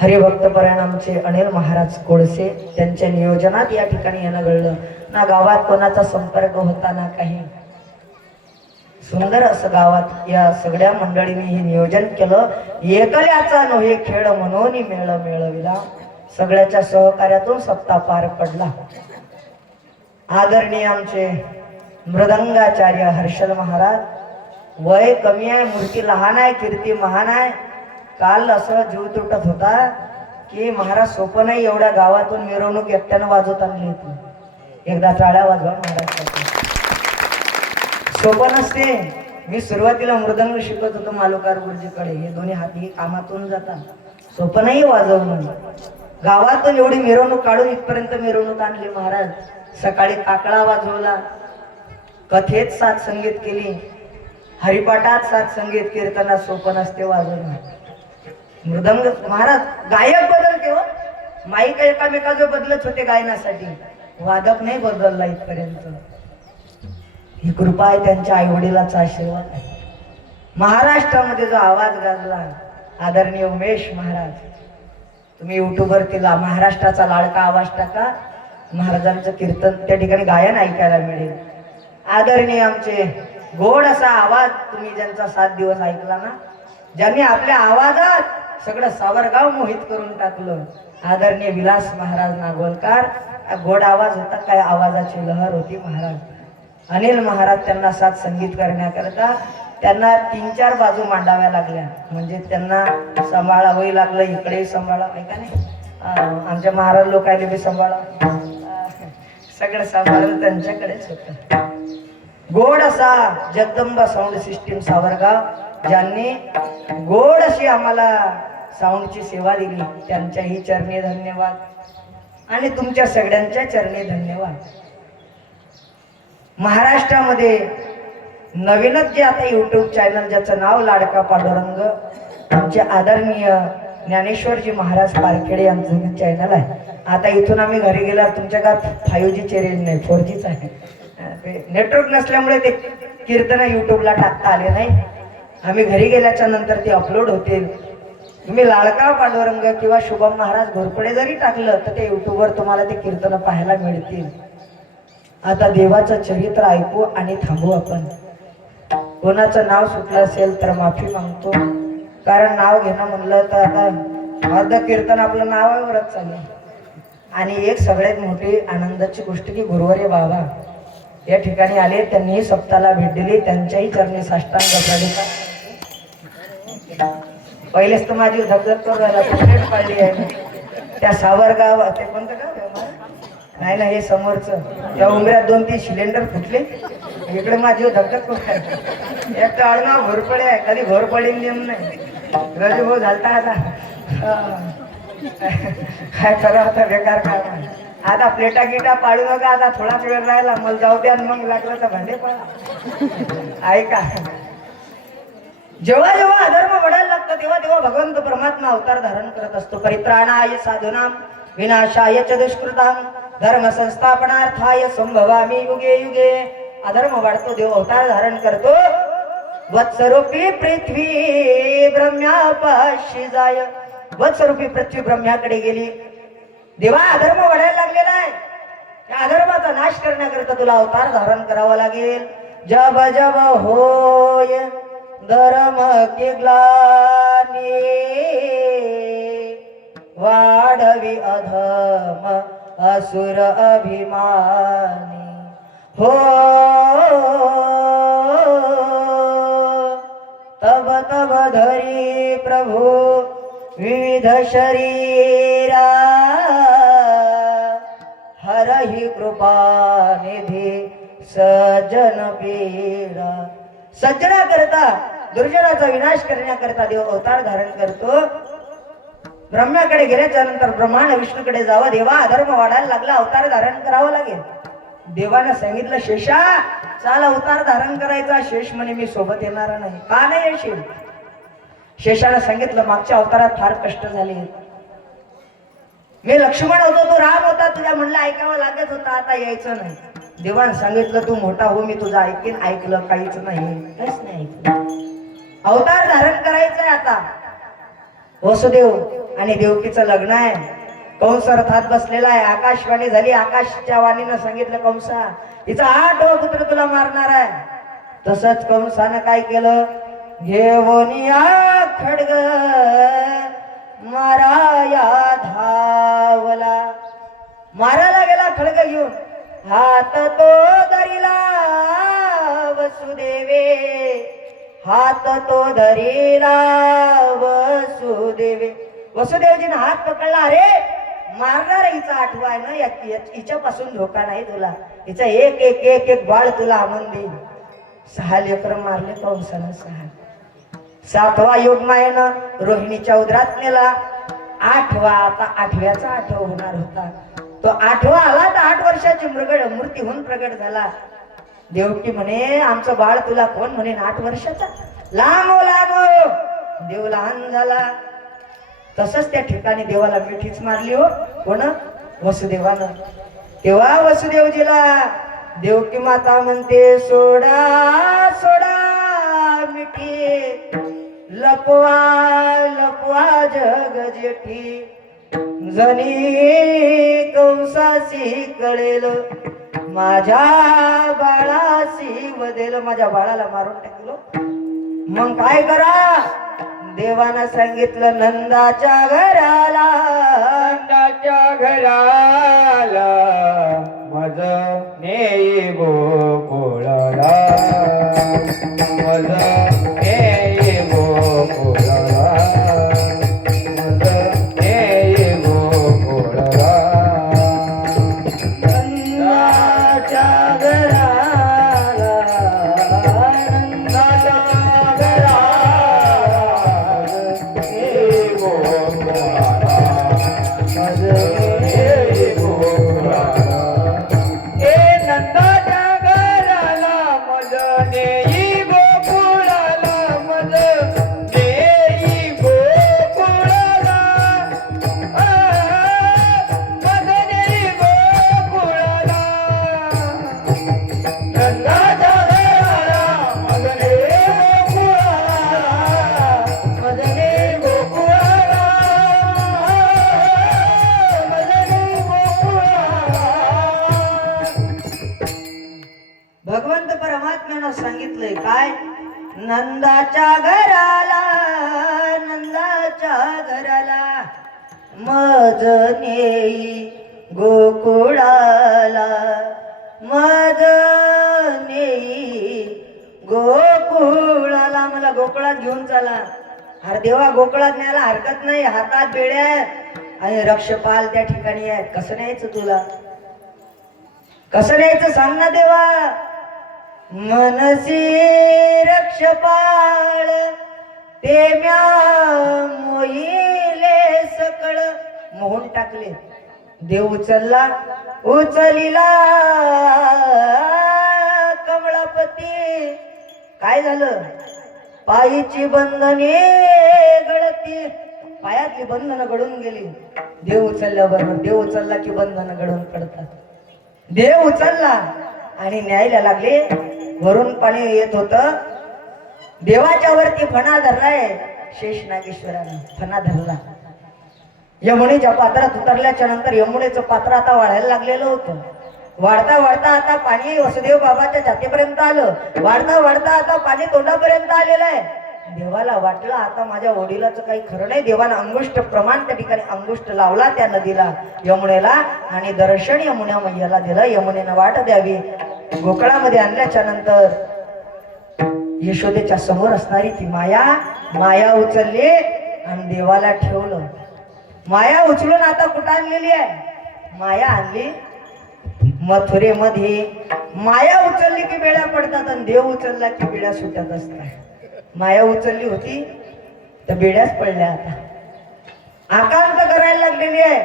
हरिभक्त परिणामचे अनिल महाराज कोळसे त्यांच्या नियोजनात या ठिकाणी येणं घडलं. ना गावात कोणाचा संपर्क होता ना काही. सुंदर असं गावात या सगळ्या मंडळींनी हे नियोजन केलं. एकल्याचा नव्हे खेळ म्हणून मेळ मेळविला. सगळ्याच्या सहकार्यातून सप्ताह पार पडला. आदरणीय आमचे मृदंगाचार्य हर्षल महाराज. वय कमी आहे, मूर्ती लहान आहे, कीर्ती महान आहे. काल असं जीव तुटत होता की महाराज सोपं नाही एवढ्या गावातून मिरवणूक एकट्यानं वाजवत आणली होती. एकदा टाळ्या वाजवा महाराज. सोपं नसते. मी सुरुवातीला मृदंग शिकत होतो मालुकार गुरुजीकडे. हे दोन्ही हाती कामातून जातात. सोपं नाही वाजवणं. गावातून एवढी मिरवणूक काढून इथपर्यंत मिरवणूक आणली महाराज. सकाळी काकळा वाजवला, कथेत साथ संगीत केली, हरिपाठात साथ संगीत, कीर्तनात सोपं नसते वाजवणं. मृदंग महाराज गायक बदलते हो. माईक एकामेका बदलत होते गायनासाठी, वादक नाही बदलला इथपर्यंत. ही कृपा आहे, त्यांच्या आई वडिलांचा आशीर्वाद आहे. महाराष्ट्रामध्ये जो आवाज गाजला आदरणीय उमेश महाराज. तुम्ही युट्यूबवर तिला महाराष्ट्राचा लाडका आवाज टाका, महाराजांचं कीर्तन त्या ठिकाणी गायन ऐकायला मिळेल. आदरणीय आमचे गोड असा आवाज तुम्ही ज्यांचा 7 दिवस ऐकला ना, ज्यांनी आपल्या आवाजात सगळं सावरगाव मोहित करून टाकलं, आदरणीय विलास महाराज नागोलकर. गोड आवाज होता, काय आवाजाची लहर होती महाराज. अनिल महाराज त्यांना साथ संगीत करण्याकरता त्यांना 3-4 बाजू मांडाव्या लागल्या. म्हणजे त्यांना सांभाळावंही लागलं, इकडे सांभाळा ऐका नाही. आमच्या महाराज लोकांनी बी सांभाळा, सगळं सांभाळून त्यांच्याकडेच होतं. गोड असा जगदंबा साऊंड सिस्टीम सावरगाव, ज्यांनी गोड अशी आम्हाला साऊंडची सेवा दिली, त्यांच्याही चरणी धन्यवाद आणि तुमच्या सगळ्यांच्या चरणी धन्यवाद. महाराष्ट्रामध्ये नवीनच जे आता यूट्यूब चॅनल ज्याचं नाव लाडका पांडुरंग, आमचे आदरणीय ज्ञानेश्वरजी महाराज पारखेडे यांचं चॅनल आहे. आता इथून आम्ही घरी गेल्यावर तुमच्या गावात 5G रेंज नाही, 4Gच आहे. नेटवर्क नसल्यामुळे ते कीर्तन यूट्यूबला टाकता आले नाही. आम्ही घरी गेल्याच्या नंतर ते अपलोड होतील. तुम्ही लाडका पांडुरंग किंवा शुभम महाराज घोरपडे जरी टाकलं तर ते यूट्यूबवर तुम्हाला ते कीर्तन पाहायला मिळतील. आता देवाचं चरित्र ऐकू आणि थांबू आपण. कोणाचं नाव सुटलं असेल तर माफी मागतो, कारण नाव घेणं म्हणलं तर आता अर्ध कीर्तन आपलं नावावरच चालेल. आणि एक सगळ्यात मोठी आनंदाची गोष्ट की गुरुवारी बाबा या ठिकाणी आले, त्यांनी सप्ताला भेट दिली, त्यांच्याही चरणी साष्टांग प्रणिपात. पहिलेच तर माझी धगधग करून राहिला, कुठेच पाळली आहे त्या सावरगाव, ते कोणतं गाव नाही ना हे समोरचं, त्या उमऱ्यात 2-3 सिलेंडर फुटले, इकडे माझी धगधग करून राहिली. एक तर आडनाव घोरपडे आहे, कधी घोरपडी नेम नाही, रजी भाऊ झालता आता. काय खरं होतं बेकार काम आहे. आता प्लेटा गिटा पाडू नका, आता थोडाच वेळ राहिला, मला जाऊ द्या, मग लागलं तर भांडे पडा. ऐका, जेव्हा जेव्हा अधर्म वाढायला लागतं तेव्हा तेव्हा भगवंत परमात्मा अवतार धारण करत असतो. परित्राणाय साधूनां विनाशाय च दुष्कृतां धर्म संस्थापनार्थाय संभवामि युगे युगे. अधर्म वाढतो देव अवतार धारण करतो. वत्सरूपी पृथ्वी ब्रह्म्यापाशी जाय. वत्सरूपी पृथ्वी ब्रह्म्याकडे गेली. देवा अधर्म वाढायला लागलेला आहे, त्या अधर्माचा नाश करण्याकरता तुला अवतार धारण करावा लागेल. जब जब होय धर्म की ग्लानी वाढवी अधम असुर अभिमानी. हो तब तब धरी प्रभु विविध शरीरा हरहि कृपा निधी सज्जन पीडा. सज्जना करता दुर्जनाचा विनाश करण्याकरता देव अवतार धारण करतो. ब्रह्माकडे गेल्याच्या नंतर ब्रह्मांड विष्णूकडे जावं. देवा अधर्म वाढायला लागला, अवतार धारण करावं लागेल. देवानं सांगितलं शेषा चाल अवतार धारण करायचा. शेष म्हणे मी सोबत येणार नाही. का नाही येशील? शेषानं सांगितलं मागच्या अवतारात फार कष्ट झाले, मी लक्ष्मण होतो, तो राम होता, तुझ्या म्हणलं ऐकावं लागत होता, आता यायचं नाही. देवानं सांगितलं तू मोठा हो, मी तुझं ऐकेन. ऐकलं काहीच नाही, काहीच नाही ऐकलं. अवतार धारण करायचंय आता. वसुदेव आणि देवकीचं लग्न आहे. कंस रथात बसलेला आहे. आकाशवाणी झाली. आकाशच्या वाणीनं सांगितलं कंसा तिचा 8वा पुत्र तुला मारणार आहे. तसंच कंसानं काय केलं, घेऊन या खड्ग माराया धावला. मारायला गेला खड्ग घेऊन, हात तो धरिला वसुदेवे, हात तो धरिला वसुदेवे. वसुदेवजीने हात पकडला. अरे मारणार हिचा 8वा आहे ना, हिच्यापासून धोका नाही तुला, हिचा एक एक एक एक बाळ तुला आनंद देईल. 6 लेकर मारले कंसानं. 6. 7वा योगमायेनं रोहिणीच्या उदरात नेला. 8वा आता 8व्याचा 8 होणार होता. तो 8वा आला तर 8 वर्षाची मूर्ती होऊन प्रगट झाला. देवकी म्हणे आमचं बाळ तुला कोण म्हणे 8 वर्षाचा. लांब लांब देव लहान झाला. तसंच त्या ठिकाणी देवाला मिठीच मारली हो. कोण? वसुदेवानं. तेव्हा वसुदेवजीला देवकी माता म्हणते सोडा सोडा मिठी, लपवा लपवा जग जेठी, जणी कंसासी कळेल माझ्या बाळासी वदेल. माझ्या बाळाला मारून टाकलो. मग काय करा? देवानं सांगितलं नंदाच्या घराला, नंदाच्या घराला मज नेई गोकुळाला, मज नेई गोकुळाला, मज नेई गोकुळाला. नंदाच्या घराला, नंदाच्या घराला नेई गोकुळाला, मज नेई गोकुळाला. ए नंदाच्या घराला मज नेई गोकुळाला, मज नेई गोकुळाला, मज नेई गोकुळाला. नंदाच्या घराला मज नेई गोकुळाला, मज नेई गोकुळाला, मज नेई गोकुळाला. भगवंत परमात्म्यानं सांगितलंय काय? नंदाच्या घराला, नंदाच्या घराला मज नेई गोकुळाला, मज नेई गोकुळाला. मला गोकुळात घेऊन चला. अरे देवा, गोकुळात न्यायला हरकत नाही, हातात बेड्या आहेत आणि रक्षपाल त्या ठिकाणी आहेत. कसं न्यायचं तुला, कसं न्यायचं सांग ना देवा. मनसी रक्षपाळ ते म्या मोहिले सकळ. मोहन टाकले, देव उचलला, उचलिला कमळापती. काय झालं, पायीची बंधने गळती, पायातली बंधनं गळून गेली. देव उचलल्याबरोबर, देव उचलला की बंधनं गळून पडतात. देव उचलला आणि न्यायला लागले. वरून पाणी येत होत, देवाच्या वरती फणा धरलाय शेष नागेश्वराने, फणा धरला. यमुनेच्या पात्रात उतरल्याच्या नंतर यमुनेचं पात्र आता वाढायला लागलेलं होतं. वाढता वाढता आता पाणी वसुदेव बाबाच्या छातीपर्यंत आलं. वाढता वाढता आता पाणी तोंडापर्यंत आलेलं आहे. देवाला वाटलं आता माझ्या वडिलाचं काही खरं नाही. देवानं अंगुष्ठ प्रमाण त्या ठिकाणी अंगुष्ठ लावला त्या नदीला, यमुनेला, आणि दर्शन यमुना मैयाला दिलं. यमुनेनं वाट द्यावी. गोकुळामध्ये आणल्याच्या नंतर यशोदेच्या समोर असणारी ती माया, माया उचलली आणि देवाला ठेवलं. माया उचलून आता कुठं आणलेली आहे, माया आणली मथुरेमध्ये. माया उचलली की बेड्या पडतात आणि देव उचलला की बेड्या सुटत असतात. माया उचलली होती तर बेड्याच पडल्या. आता आकांत करायला लागलेली आहे.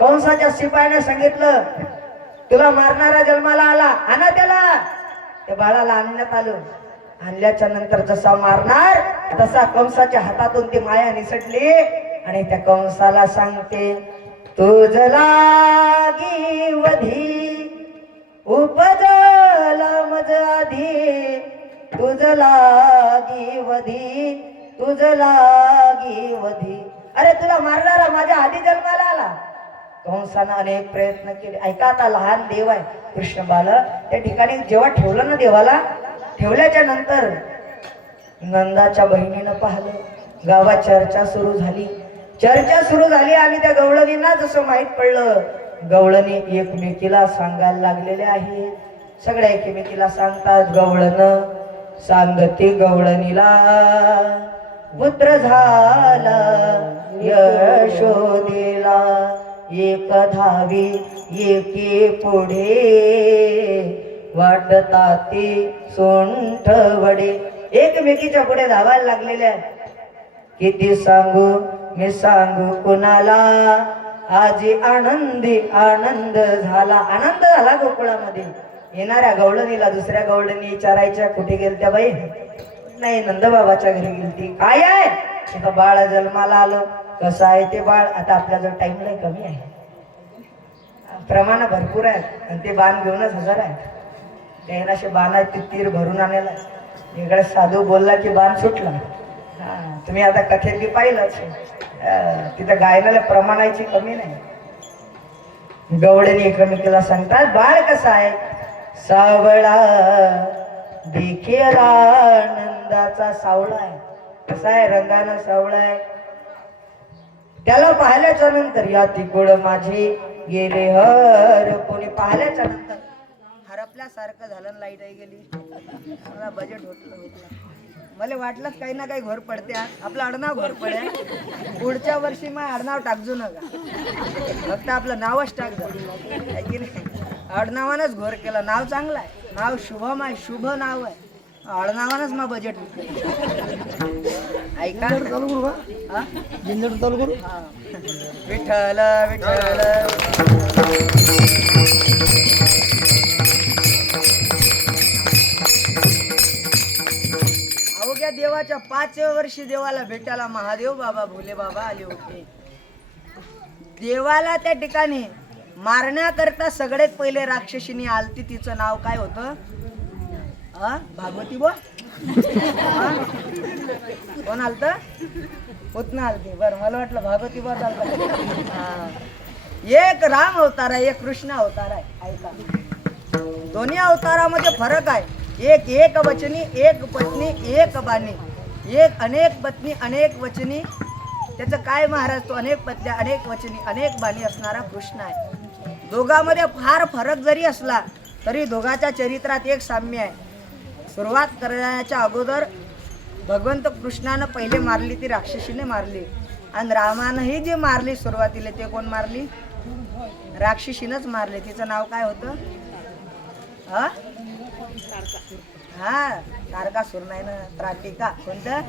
कंसाच्या शिपायाने सांगितलं, तुला मारणारा जन्माला आला, आणा त्याला. त्या बाळाला आणण्यात आलं. आणल्याच्या नंतर जसा मारणार तसा कंसाच्या हातातून ती माया निसटली आणि त्या कंसाला सांगते, तुझ लागी वधी उपजला मज आधी, तुझ लागी वधी, तुझ लागी वधी. अरे तुला मारणारा माझ्या आधी जन्माला आला. कंसानं अनेक प्रयत्न केले. ऐका, आता लहान देव आहे कृष्ण बाल. त्या ठिकाणी जेव्हा ठेवलं ना देवाला, ठेवल्याच्या नंतर नंदाच्या बहिणीनं पाहिलं. गावात चर्चा सुरू झाली. चर्चा सुरू झाली आणि त्या गवळणींना जसं माहित पडलं, गवळणी एकमेकीला सांगायला लागलेले आहे. सगळ्या एकमेकीला सांगतात. गवळण सांगते गवळणीला, पुत्र झाला यशोदेला, एक धावी एके पुढे, वाटता ती सोंठ वडे. एकमेकीच्या पुढे धावायला लागलेल्या. किती सांगू मी सांगू कुणाला, आजी आनंदी आनंद झाला. आनंद झाला गोकुळामध्ये. येणाऱ्या गवळणीला दुसऱ्या गवळणी विचारायच्या, कुठे गेलत्या बाई? नाही, नंदबाबाच्या घरी गेलती. काय आहे? तिथं बाळ जन्माला आलं. कसं आहे ते बाळ? आता आपल्याजवळ टाइम नाही, कमी आहे, प्रमाण भरपूर आहेत आणि ते बाण घेऊनच हजर आहेत. त्याला असे बाण आहेत, ते तीर भरून आणायला. इकडे साधू बोलला की बाण सुटला. हा, तुम्ही आता कथेत बी पाहिलंच, तिथं गायनाला प्रमाणाची कमी नाही. गवळणी एकमेकीला सांगतात, बाळ कसं आहे? सावळा देखीला नंदाचा सावळा आहे. कसा आहे? रंगानं सावळा आहे. त्याला पाहिल्याच्या नंतर या तिकुळ माझी गेले हर. कोणी पाहिल्याच्या नंतर हरपल्यासारखं झालं. लाईट आहे गेली. मला बजेट होत. मला वाटलंच काही ना काही घोर पडते. आपलं आडनाव घोर पडे. पुढच्या वर्षी मग आडनाव टाकजो नका, फक्त आपलं नावच टाक जा, की नाही? आडनावानच घोर केला. नाव चांगलं आहे, नाव शुभम आहे, शुभ नाव आहे. आडनावानच मग बजेट ऐका. जिंजड चालू करू. विठ्ठल विठ्ठल. अवघ्या देवाच्या 5व्या वर्षी देवाला भेटायला महादेव बाबा भोले बाबा आले होते. देवाला त्या ठिकाणी मारण्याकरता सगळ्यात पहिले राक्षसीने आलती. तिचं नाव काय होतं? भागवती बो. कोण आलत? पुतना आलती. बरं, मला वाटलं भागवती बो चालत. एक राम अवतार आहे, एक कृष्ण अवतार आहे. ऐका, दोन्ही अवतारामध्ये फरक आहे. एक एक वचनी एक पत्नी एक बाणी, एक अनेक पत्नी अनेक वचनी. त्याचं काय महाराज, तो अनेक पत्न्या अनेक वचनी अनेक बाणी असणारा कृष्ण आहे. दोघांमध्ये फार फरक जरी असला तरी दोघांच्या चरित्रात एक साम्य आहे. सुरुवात करण्याच्या अगोदर भगवंत कृष्णानं पहिले मारली ती राक्षसीने मारली, आणि रामानंही जी मारली सुरुवातीला ते कोण मारली? राक्षसीनंच मारले. तिचं नाव काय होतं? हा तारकासूर नाही ना, त्राटिका. कोणतं?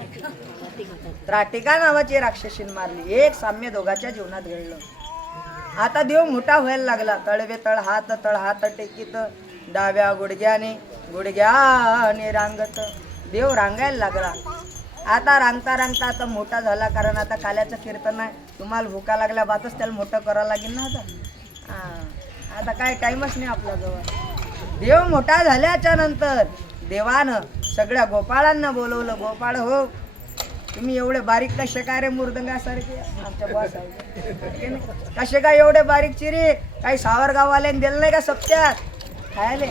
त्राटिका नावाची राक्षसीन मारली. एक साम्य दोघांच्या जीवनात घडलं. आता देव मोठा व्हायला लागला. तळवे तळ हात टेकीत, डाव्या गुडघ्याने रांगत. देव रांगायला लागला. आता रांगता आता मोठा झाला, कारण आता काल्याचं कीर्तन आहे. तुम्हाला भुका लागल्या बातच त्याला मोठं करावं लागेल ना. आता काय टाइमच नाही आपल्याजवळ. देव मोठा झाल्याच्या नंतर देवानं सगळ्या गोपाळांना बोलवलं. गोपाळ हो, तुम्ही एवढे बारीक कसे काय रे मृदंगासारखे? आमच्या बॉस आहे कसे काय एवढे बारीक चिरी? काही सावरगाववाल्याने दिलं नाही का सप्त्यात खायले?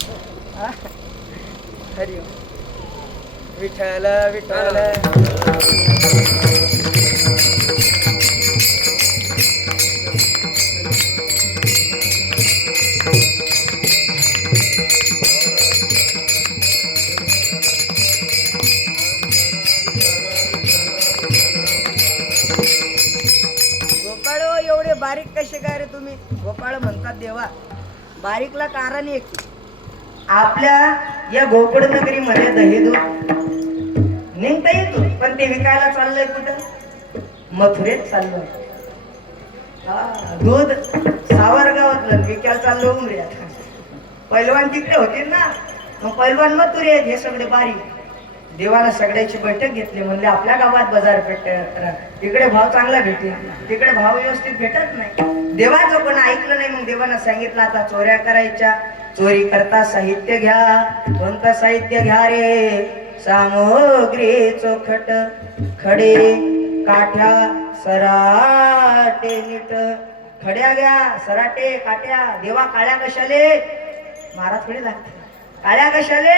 हरि विठ्ठल विठ्ठल. गोपाळ एवढे बारीक कसे काय रे तुम्ही? गोपाळ म्हणतात देवा, बारीकला कारण एक, आपल्या या गोकुळ नगरीमध्ये दही दूध निघता येतो, पण ते विकायला चाललंय कुठं? मथुरेत चाललोय. दूध सावरगावातलं विकायला चाललो उमऱ्यात. पैलवान तिकडे होते ना, मग पैलवान मथुरे हे सगळे बारीक. देवाला सगळ्याची बैठक घेतली. म्हणले आपल्या गावात बाजारपेठ इकडे भाव चांगला भेटेल, तिकडे भाव व्यवस्थित भेटत नाही. देवाचं पण ऐकलं नाही. मग देवानं सांगितलं आता चोऱ्या करायच्या, चोरी करता साहित्य घ्या. कोणतं साहित्य घ्या रे? सामग्री चोखट, खडे काठ्या सराटे नीट. खड्या घ्या, सराटे काट्या. देवा काळ्या कशाले? महाराज थोडी लागते. काळ्या कशाले?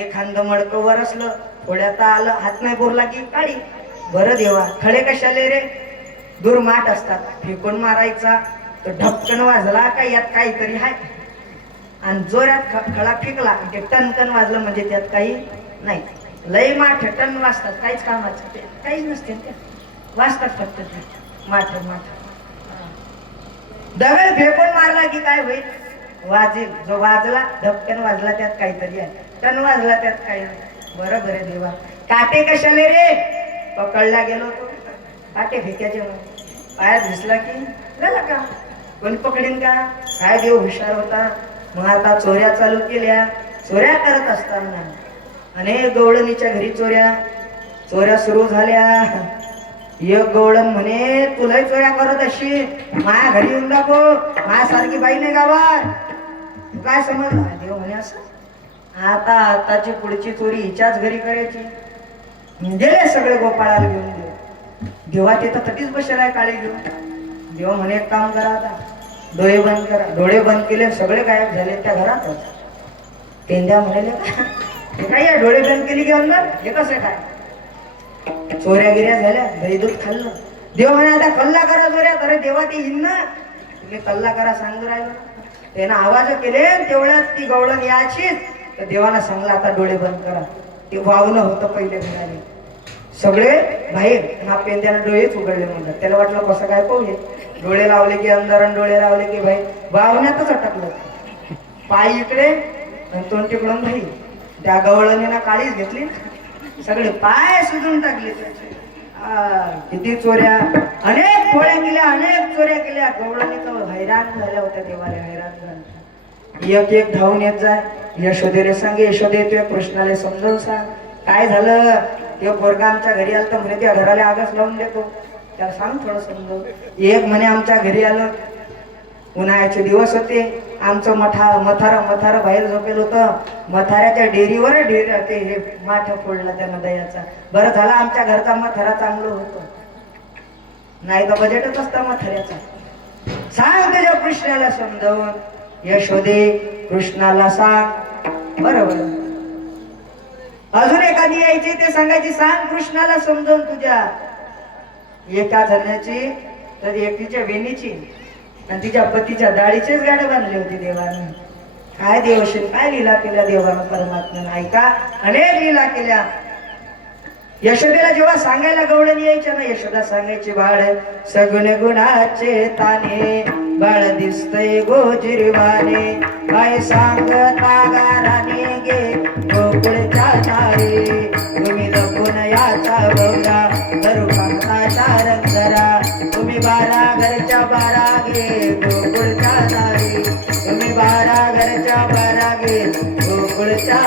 एखादं मडकं वर असलं, थोड्यात आलं, हात नाही बोरला की काळी. बरं देवा खडे कशाले रे? दुर्माट असतात, फेकून मारायचा. तो ढपकन वाजला का यात काहीतरी आहे, आणि जोरात खडा फेकला ते टनकन वाजलं म्हणजे त्यात काही नाही. लय माठ टन वाजतात, काहीच कामाचं ते काहीच नसते, ते वाजतात फक्त ते माठ. दगड फेकून मारला की काय होईल? वाजेल. जो वाजला धपकन वाजला त्यात काहीतरी आहे, टन वाजला त्यात काही नाही. बरं देवा काटे कशाले रे? पकडला गेलो तो काटे फेकायचे म्हणून पायात घुसला की झाला का? कोण पकडीन का? काय देव हुशार होता. मग आता चोऱ्या चालू केल्या. चोऱ्या करत असताना अनेक गवळणीच्या घरी चोऱ्या सुरू झाल्या. एक गवळण म्हणे तुलाही चोऱ्या करत अशी, माया घरी येऊन दाखव, माझ्यासारखी बाई नाही गावात. काय समजलं? देव म्हणे असं आता आताची पुढची चोरी हिच्याच घरी करायची. गेले सगळे गोपाळाला घेऊन. देवा तिथं तटीच बसेल आहे काळी घेऊन. देव म्हणे एक काम करा, आता डोळे बंद करा. डोळे बंद केले, सगळे गायब झाले त्या घरातच. पेंद्या म्हणाले काय या डोळे बंद केली की अंदर हे कसं काय? चोऱ्या गिऱ्या झाल्या, दही दूध खाल्लं. देव म्हणे आता कल्ला करा चोऱ्या. अरे देवा ती हिंद ना, तुम्ही कल्ला करा सांगू राहिलो. त्यानं आवाज केले, तेवढ्यात ती गवळण याचीच. तर देवाला सांगला आता डोळे बंद करा. ते वावणं होतं पहिले घराने. सगळे बाहेर. हा पेंद्याला डोळेच उघडले म्हणतात. त्याला वाटलं कसं काय पाहूये. डोळे लावले की अंदर आणि डोळे लावले की बाहेर. वावण्यातच अटकलं. पाय इकडे आणि तोंड तिकडून बाहेर. त्या गवळणीनं काळीच घेतली, सगळे पाय सुजून टाकले त्याचे. किती चोऱ्या, अनेक चोऱ्या केल्या. गवळणी तर हैराण झाल्या होत्या. देवाला हैराण झाल्या. एक धावून येत जाय. यशोदेने सांगे, यशोदे तुझ्या कृष्णाला समजावून सांग काय झालं. ते पोरगा आमच्या घरी आलं तर म्हणे त्या घराला आगच लावून देतो, त्याला सांग थोडं समजावून. एक म्हणे आमच्या घरी आलं, उन्हाळ्याचे दिवस होते. आमचं मथारा बाहेर झोपेल होतं. मथाऱ्याच्या डेअरीवर ते हे माठ फोडला त्यानं दह्याचा. बरं झाला आमच्या घरचा मथारा चांगलं होतं, नाही तर बजेटच असतं मथाऱ्याचा. सांग तुझ्या कृष्णाला समजावून. यशोदे कृष्णाला सांग. बरोबर अजून एखादी यायची ते सांगायची सांग कृष्णाला समजावून तुझ्या. एका जणाची तर एकटीच्या वेणीची आणि तिच्या पतीच्या दाढीचेच गाडे बांधले होते देवाने. काय देवशील काय लीला केल्या देवानं परमात्म्यानं. ऐका अनेक लीला केल्या. यशोदेला जेव्हा सांगायला गवळण यायच्या ना, यशोदा सांगायची बाळ सगुण गुणाचे ताने बाळ दिसतय गोजिरवाने काय सांगता गाराने गे गोकुळच्या तारे तुम्ही लपून याचा बौरा करू पंखाचा रंगरा तुम्ही 12 घरच्या 12 गे गोकुळच्या तारे तुम्ही 12 घरच्या 12 गे गोकुळच्या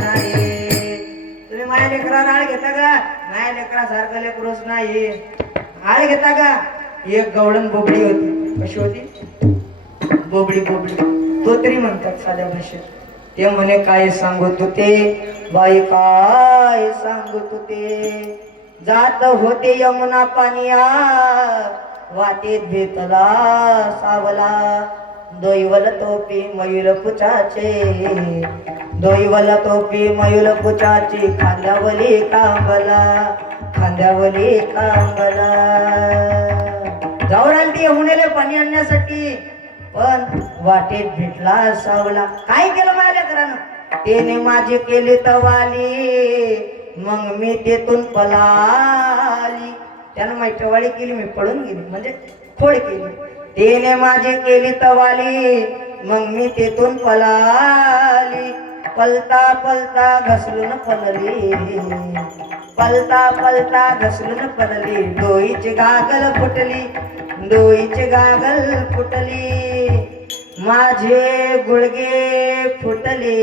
तारे. माझ्या लेकराला आळ घेता का? माझ्या लेकरा सारखं लेकरूच नाही. आळ घेता का? एक गवळण बोबडी होती. कशी होती? बोबडी बोबडी तोतरी म्हणतात साध्या भाषेत. ते म्हणे काय सांगत होते बाई काय सांगत होते. जात होते यमुना पानिया वाटेत भेटला सावला दोईवल टोपी मयूर पुचाचे दोईवल टोपी मयूर पुचाची खांद्यावली कांबला खांद्यावली कांबला. जाऊन आली ती यमुनेला पाणी आणण्यासाठी पण वाटेत भेटला सावला. काय केलं माझ्या लेकरानं? त्याने माझी केली तवाली मग मी तेथून पलाली. त्यानं माझी टवाली केली मी पळून गेली म्हणजे खोड केली. तेने माझी केली तवाली मग मी तेथून पलाली. पलता पलता घसरून पलली पलता पलता घसरून पलली. डोईची गागल फुटली डोईची गागल फुटली माझे गुडगे फुटले.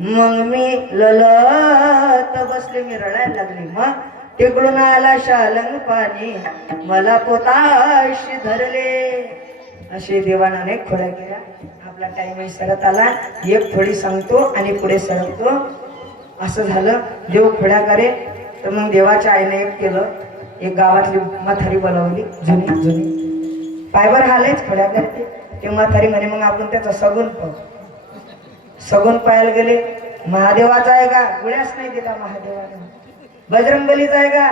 मग मी ललत बसले मी रडायला लागले. मग तिकडून आला शालंग पाणी मला पोताशी धरले. असे देवाने अनेक खोड्या केल्या. आपला टाइम सरत आला. एक खोडी सांगतो आणि पुढे सरकतो. असं झालं. देव खोड्या करे तर मग देवाच्या आईने एक केलं. एक गावातली म्हातारी बोलावली जुनी जुनी. पायवर हालेच खोड्या करते. ते म्हातारी म्हणे मग आपण त्याचा सगुण पाहू. सगुण पाहायला गेले. महादेवाचा आहे का? गुळ्याच नाही दिला महादेवाने. बजरंगबलीचा आहे का?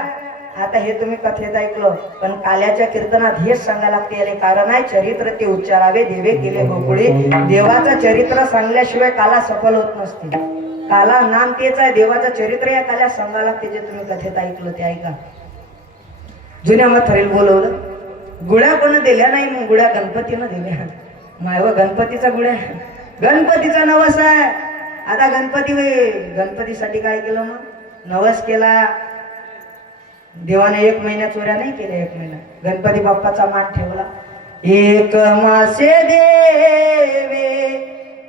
आता हे तुम्ही कथेत ऐकलं पण काल्याच्या कीर्तनात हेच सांगायला लागते. याले कारण आहे चरित्र ते उच्चारावे देवे केले गोकुळे. देवाचं चरित्र सांगल्याशिवाय काला सफल होत नसते. काला नाम तेच आहे. देवाचं चरित्र या काल्या सांगायला लागते. जे तुम्ही कथेत ऐकलं ते ऐका. जुन्या म्हातारीला बोलवलं. गुळ्या पण दिल्या नाही. मग गुळ्या गणपतीनं दिल्या. मायव गणपतीचा गुळ्या गणपतीचा नवस आहे. आता गणपतीसाठी काय केलं मग? नवस केला. देवाने 1 महिना चोऱ्या नाही केल्या. 1 महिना गणपती बाप्पाचा मान ठेवला. एक मासे देवे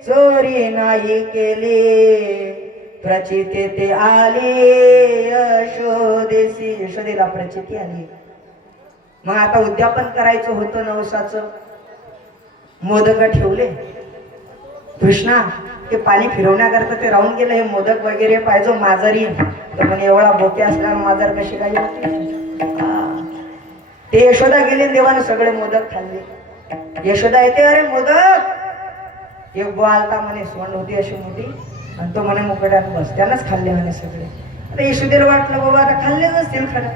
चोरी नाही केली प्रचिती ते आली यशोदेसी. यशोदेला प्रचिती आली. मग आता उद्यापन करायचं होतं नवसाचं. मोदक ठेवले. कृष्णा ते पाणी फिरवण्याकरता ते राहून गेलं. हे मोदक वगैरे पाहिजे माजरी तर म्हणे एवढा बोके असल्यानं माजर कशी काय होती. ते यशोदा गेले. देवाने सगळे मोदक खाल्ले. यशोदा येते अरे मोदक. एक बुवा आलता म्हणे सोंड होती अशी मोठी आणि तो म्हणे मुकड्यात बस. त्यानंच खाल्ले म्हणे सगळे. आता यशोदेला वाटलं बाबा आता खाल्लेच असतील खरं.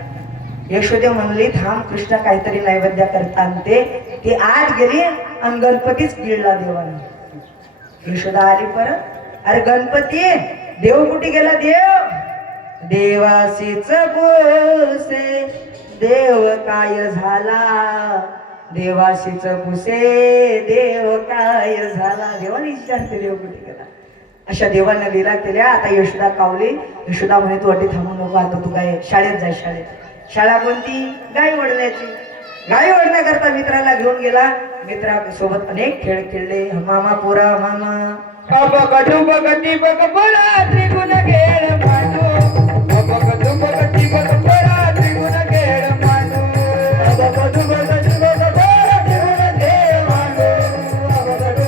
यशोदे म्हणली थांब कृष्ण काहीतरी नैवेद्य करता आणते. ती आत गेली आणि गणपतीच गिळला देवाने. यशोदा आली परत. अरे गणपती देव कुठे गेला? देव देवासीच पुसे देव काय झाला. देवासीच पुसे देव काय झाला. देवाने विचारते देव कुठे गेला. अशा देवाने लीला केल्या. आता यशोदा कावली. यशोदा म्हणे तू अटी थांबू नको. आता तू काय शाळेत जाय. शाळा कोणती? गाई वडण्याची. गाई वडण्याकरता मित्राला घेऊन गेला. मित्रासोबत अनेक खेळ खेळले. मामा पुरा मामा बगटी बग बोला त्रिगुण खेळ मानू बगटी बग बोला त्रिगुण खेळ मानू बगटी बग बोला त्रिगुण खेळ मानू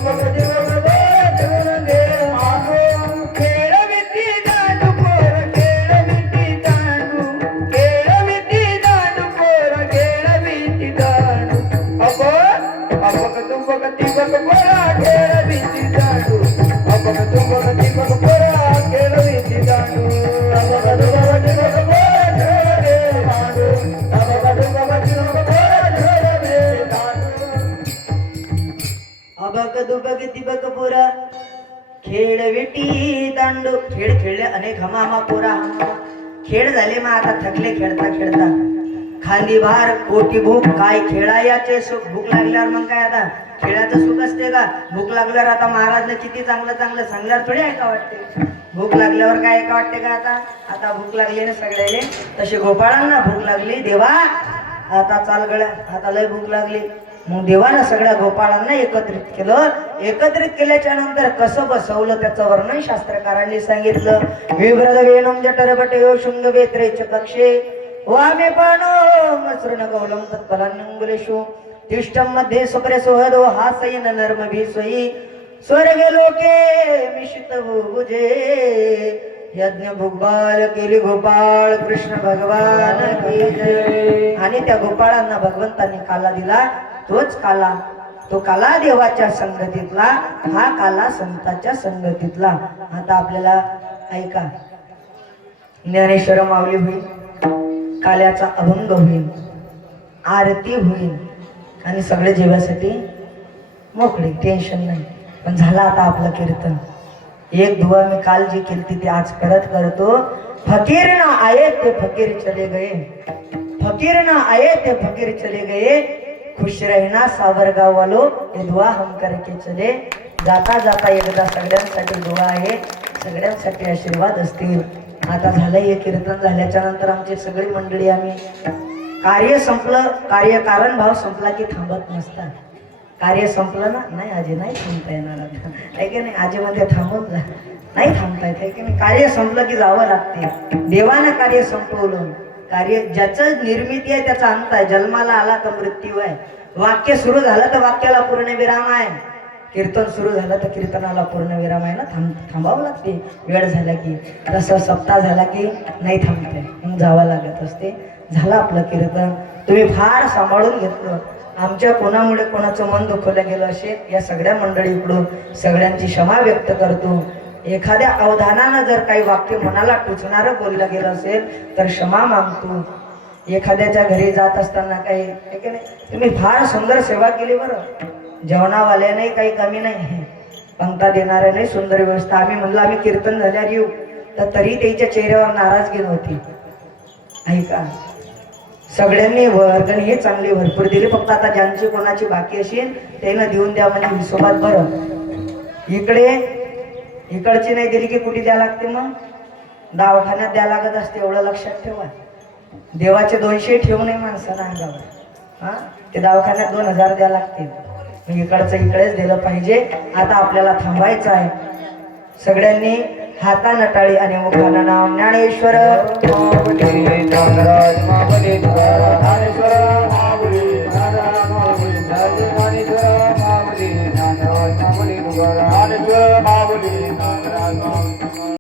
बगटी बग बोला त्रिगुण खेळ मानू. खेळ विती दांडू पोर खेळ विती दांडू खेळ विती दांडू पोर खेळ विती दांडू बगटी बग बोला खेळ विती दांडू बगटी बग बोला खेळ अबक दुबक दिबक पोरा खेळ विटी दांडू खेळ खेळले अनेक हमामा पोरा खेळ झाले मग आता थकले खेळता खेळता खाली भार कोटी भूक काय खेळायाचे सुख भूक लागल्यावर मग काय आता खेळाचं सुख असते का भूक लागल्यावर आता महाराजने किती चांगलं चांगलं सांगल्यावर थोडी ऐका वाटते भूक लागल्यावर काय ऐका वाटते का आता भूक लागली ना सगळ्याले तशी गोपाळांना भूक लागली देवा आता चाल गळ्या आता लय भूक लागली मग देवानं सगळ्या गोपाळांना एकत्रित केल्याच्या नंतर कसं बसवलं त्याचं वर्णन शास्त्रकारांनी सांगितलं विव्रत वेणुम जठरपटयो शुंग वेत्रेच कक्षे वामे पानो मसृण गौलम तत्फलान्नंगुलेषु तिष्ठम मध्ये सुप्रेसोहदो हासयन नर्म भीस्वयी स्वर्ग लोके मिशित भुजे यज्ञ भुगबाल केली गोपाळ कृष्ण भगवान की जय आणि त्या गोपाळांना भगवंतांनी काला दिला तोच काला तो काला देवाच्या संगतीतला हा काला संतांच्या संगतीतला आता आपल्याला ऐका ज्ञानेश्वर माऊली होईल काल्याचा अभंग होईल आरती होईल आणि सगळे जीवासाठी मोकळे टेन्शन नाही पण झाला आता आपलं कीर्तन एक दुआ मी काल जी केली ती आज करतो फकीर ना आये ते फकीर चले गए फकीर ना आये ते फकीर चले गए खुश रहना सावरगाव वालो ये दुआ हम करके चले जाता जाता एकदा सगळ्यांसाठी दुआ आहे सगळ्यांसाठी आशीर्वाद असतील आता झालं हे कीर्तन झाल्याच्या नंतर आमची सगळी मंडळी आम्ही कार्य संपलं कार्यकारण भाव संपला की थांबत नसतात कार्य संपलं ना नाही आजी नाही थांबता येणार आता आहे की नाही आजी मध्ये थांबून जा नाही थांबता येत आहे की नाही कार्य संपलं की जावं लागते देवानं कार्य संपवलं कार्य ज्याचं निर्मिती आहे त्याचा अंत आहे जन्माला आला तर मृत्यू आहे वाक्य सुरू झालं तर वाक्याला पूर्ण विराम आहे कीर्तन सुरू झालं तर कीर्तनाला पूर्ण विराम आहे ना थांबावं लागते वेळ झाला की तसं सप्ताह झाला की नाही थांबते मग जावं लागत असते झालं आपलं कीर्तन तुम्ही फार सांभाळून घेतलं आमच्या कोणामुळे कोणाचं मन दुखवलं गेलं असेल या सगळ्या मंडळीकडून सगळ्यांची क्षमा व्यक्त करतो एखाद्या अवधानानं जर काही वाक्य मनाला टुचणारं बोललं गेलं असेल तर क्षमा मागतो एखाद्याच्या घरी जात असताना काही आहे की नाही तुम्ही फार सुंदर सेवा केली बरं जेवणावाल्याने काही कमी नाही पंक्ता देणाऱ्या नाही सुंदर व्यवस्था आम्ही म्हणलं आम्ही कीर्तन झाल्यावर येऊ तर तरी त्याच्या चेहऱ्यावर नाराजगी नव्हती ऐका सगळ्यांनी वर्गणी हे चांगली भरपूर दिली फक्त आता ज्यांची कोणाची बाकी असेल त्यानं देऊन द्या म्हणजे हिशोबात बरं इकडची नाही दिली की कुठे द्या लागते मग दवाखान्यात द्या लागत असते एवढं लक्षात ठेवा देवाचे 200 ठेवू नये माणसाला अंगावर ते दवाखान्यात 2000 द्या लागतील मग इकडचं इकडेच दिलं पाहिजे आता आपल्याला थांबायचं आहे सगळ्यांनी हातानं टाळी आणि मुखानं नाम ज्ञानेश्वर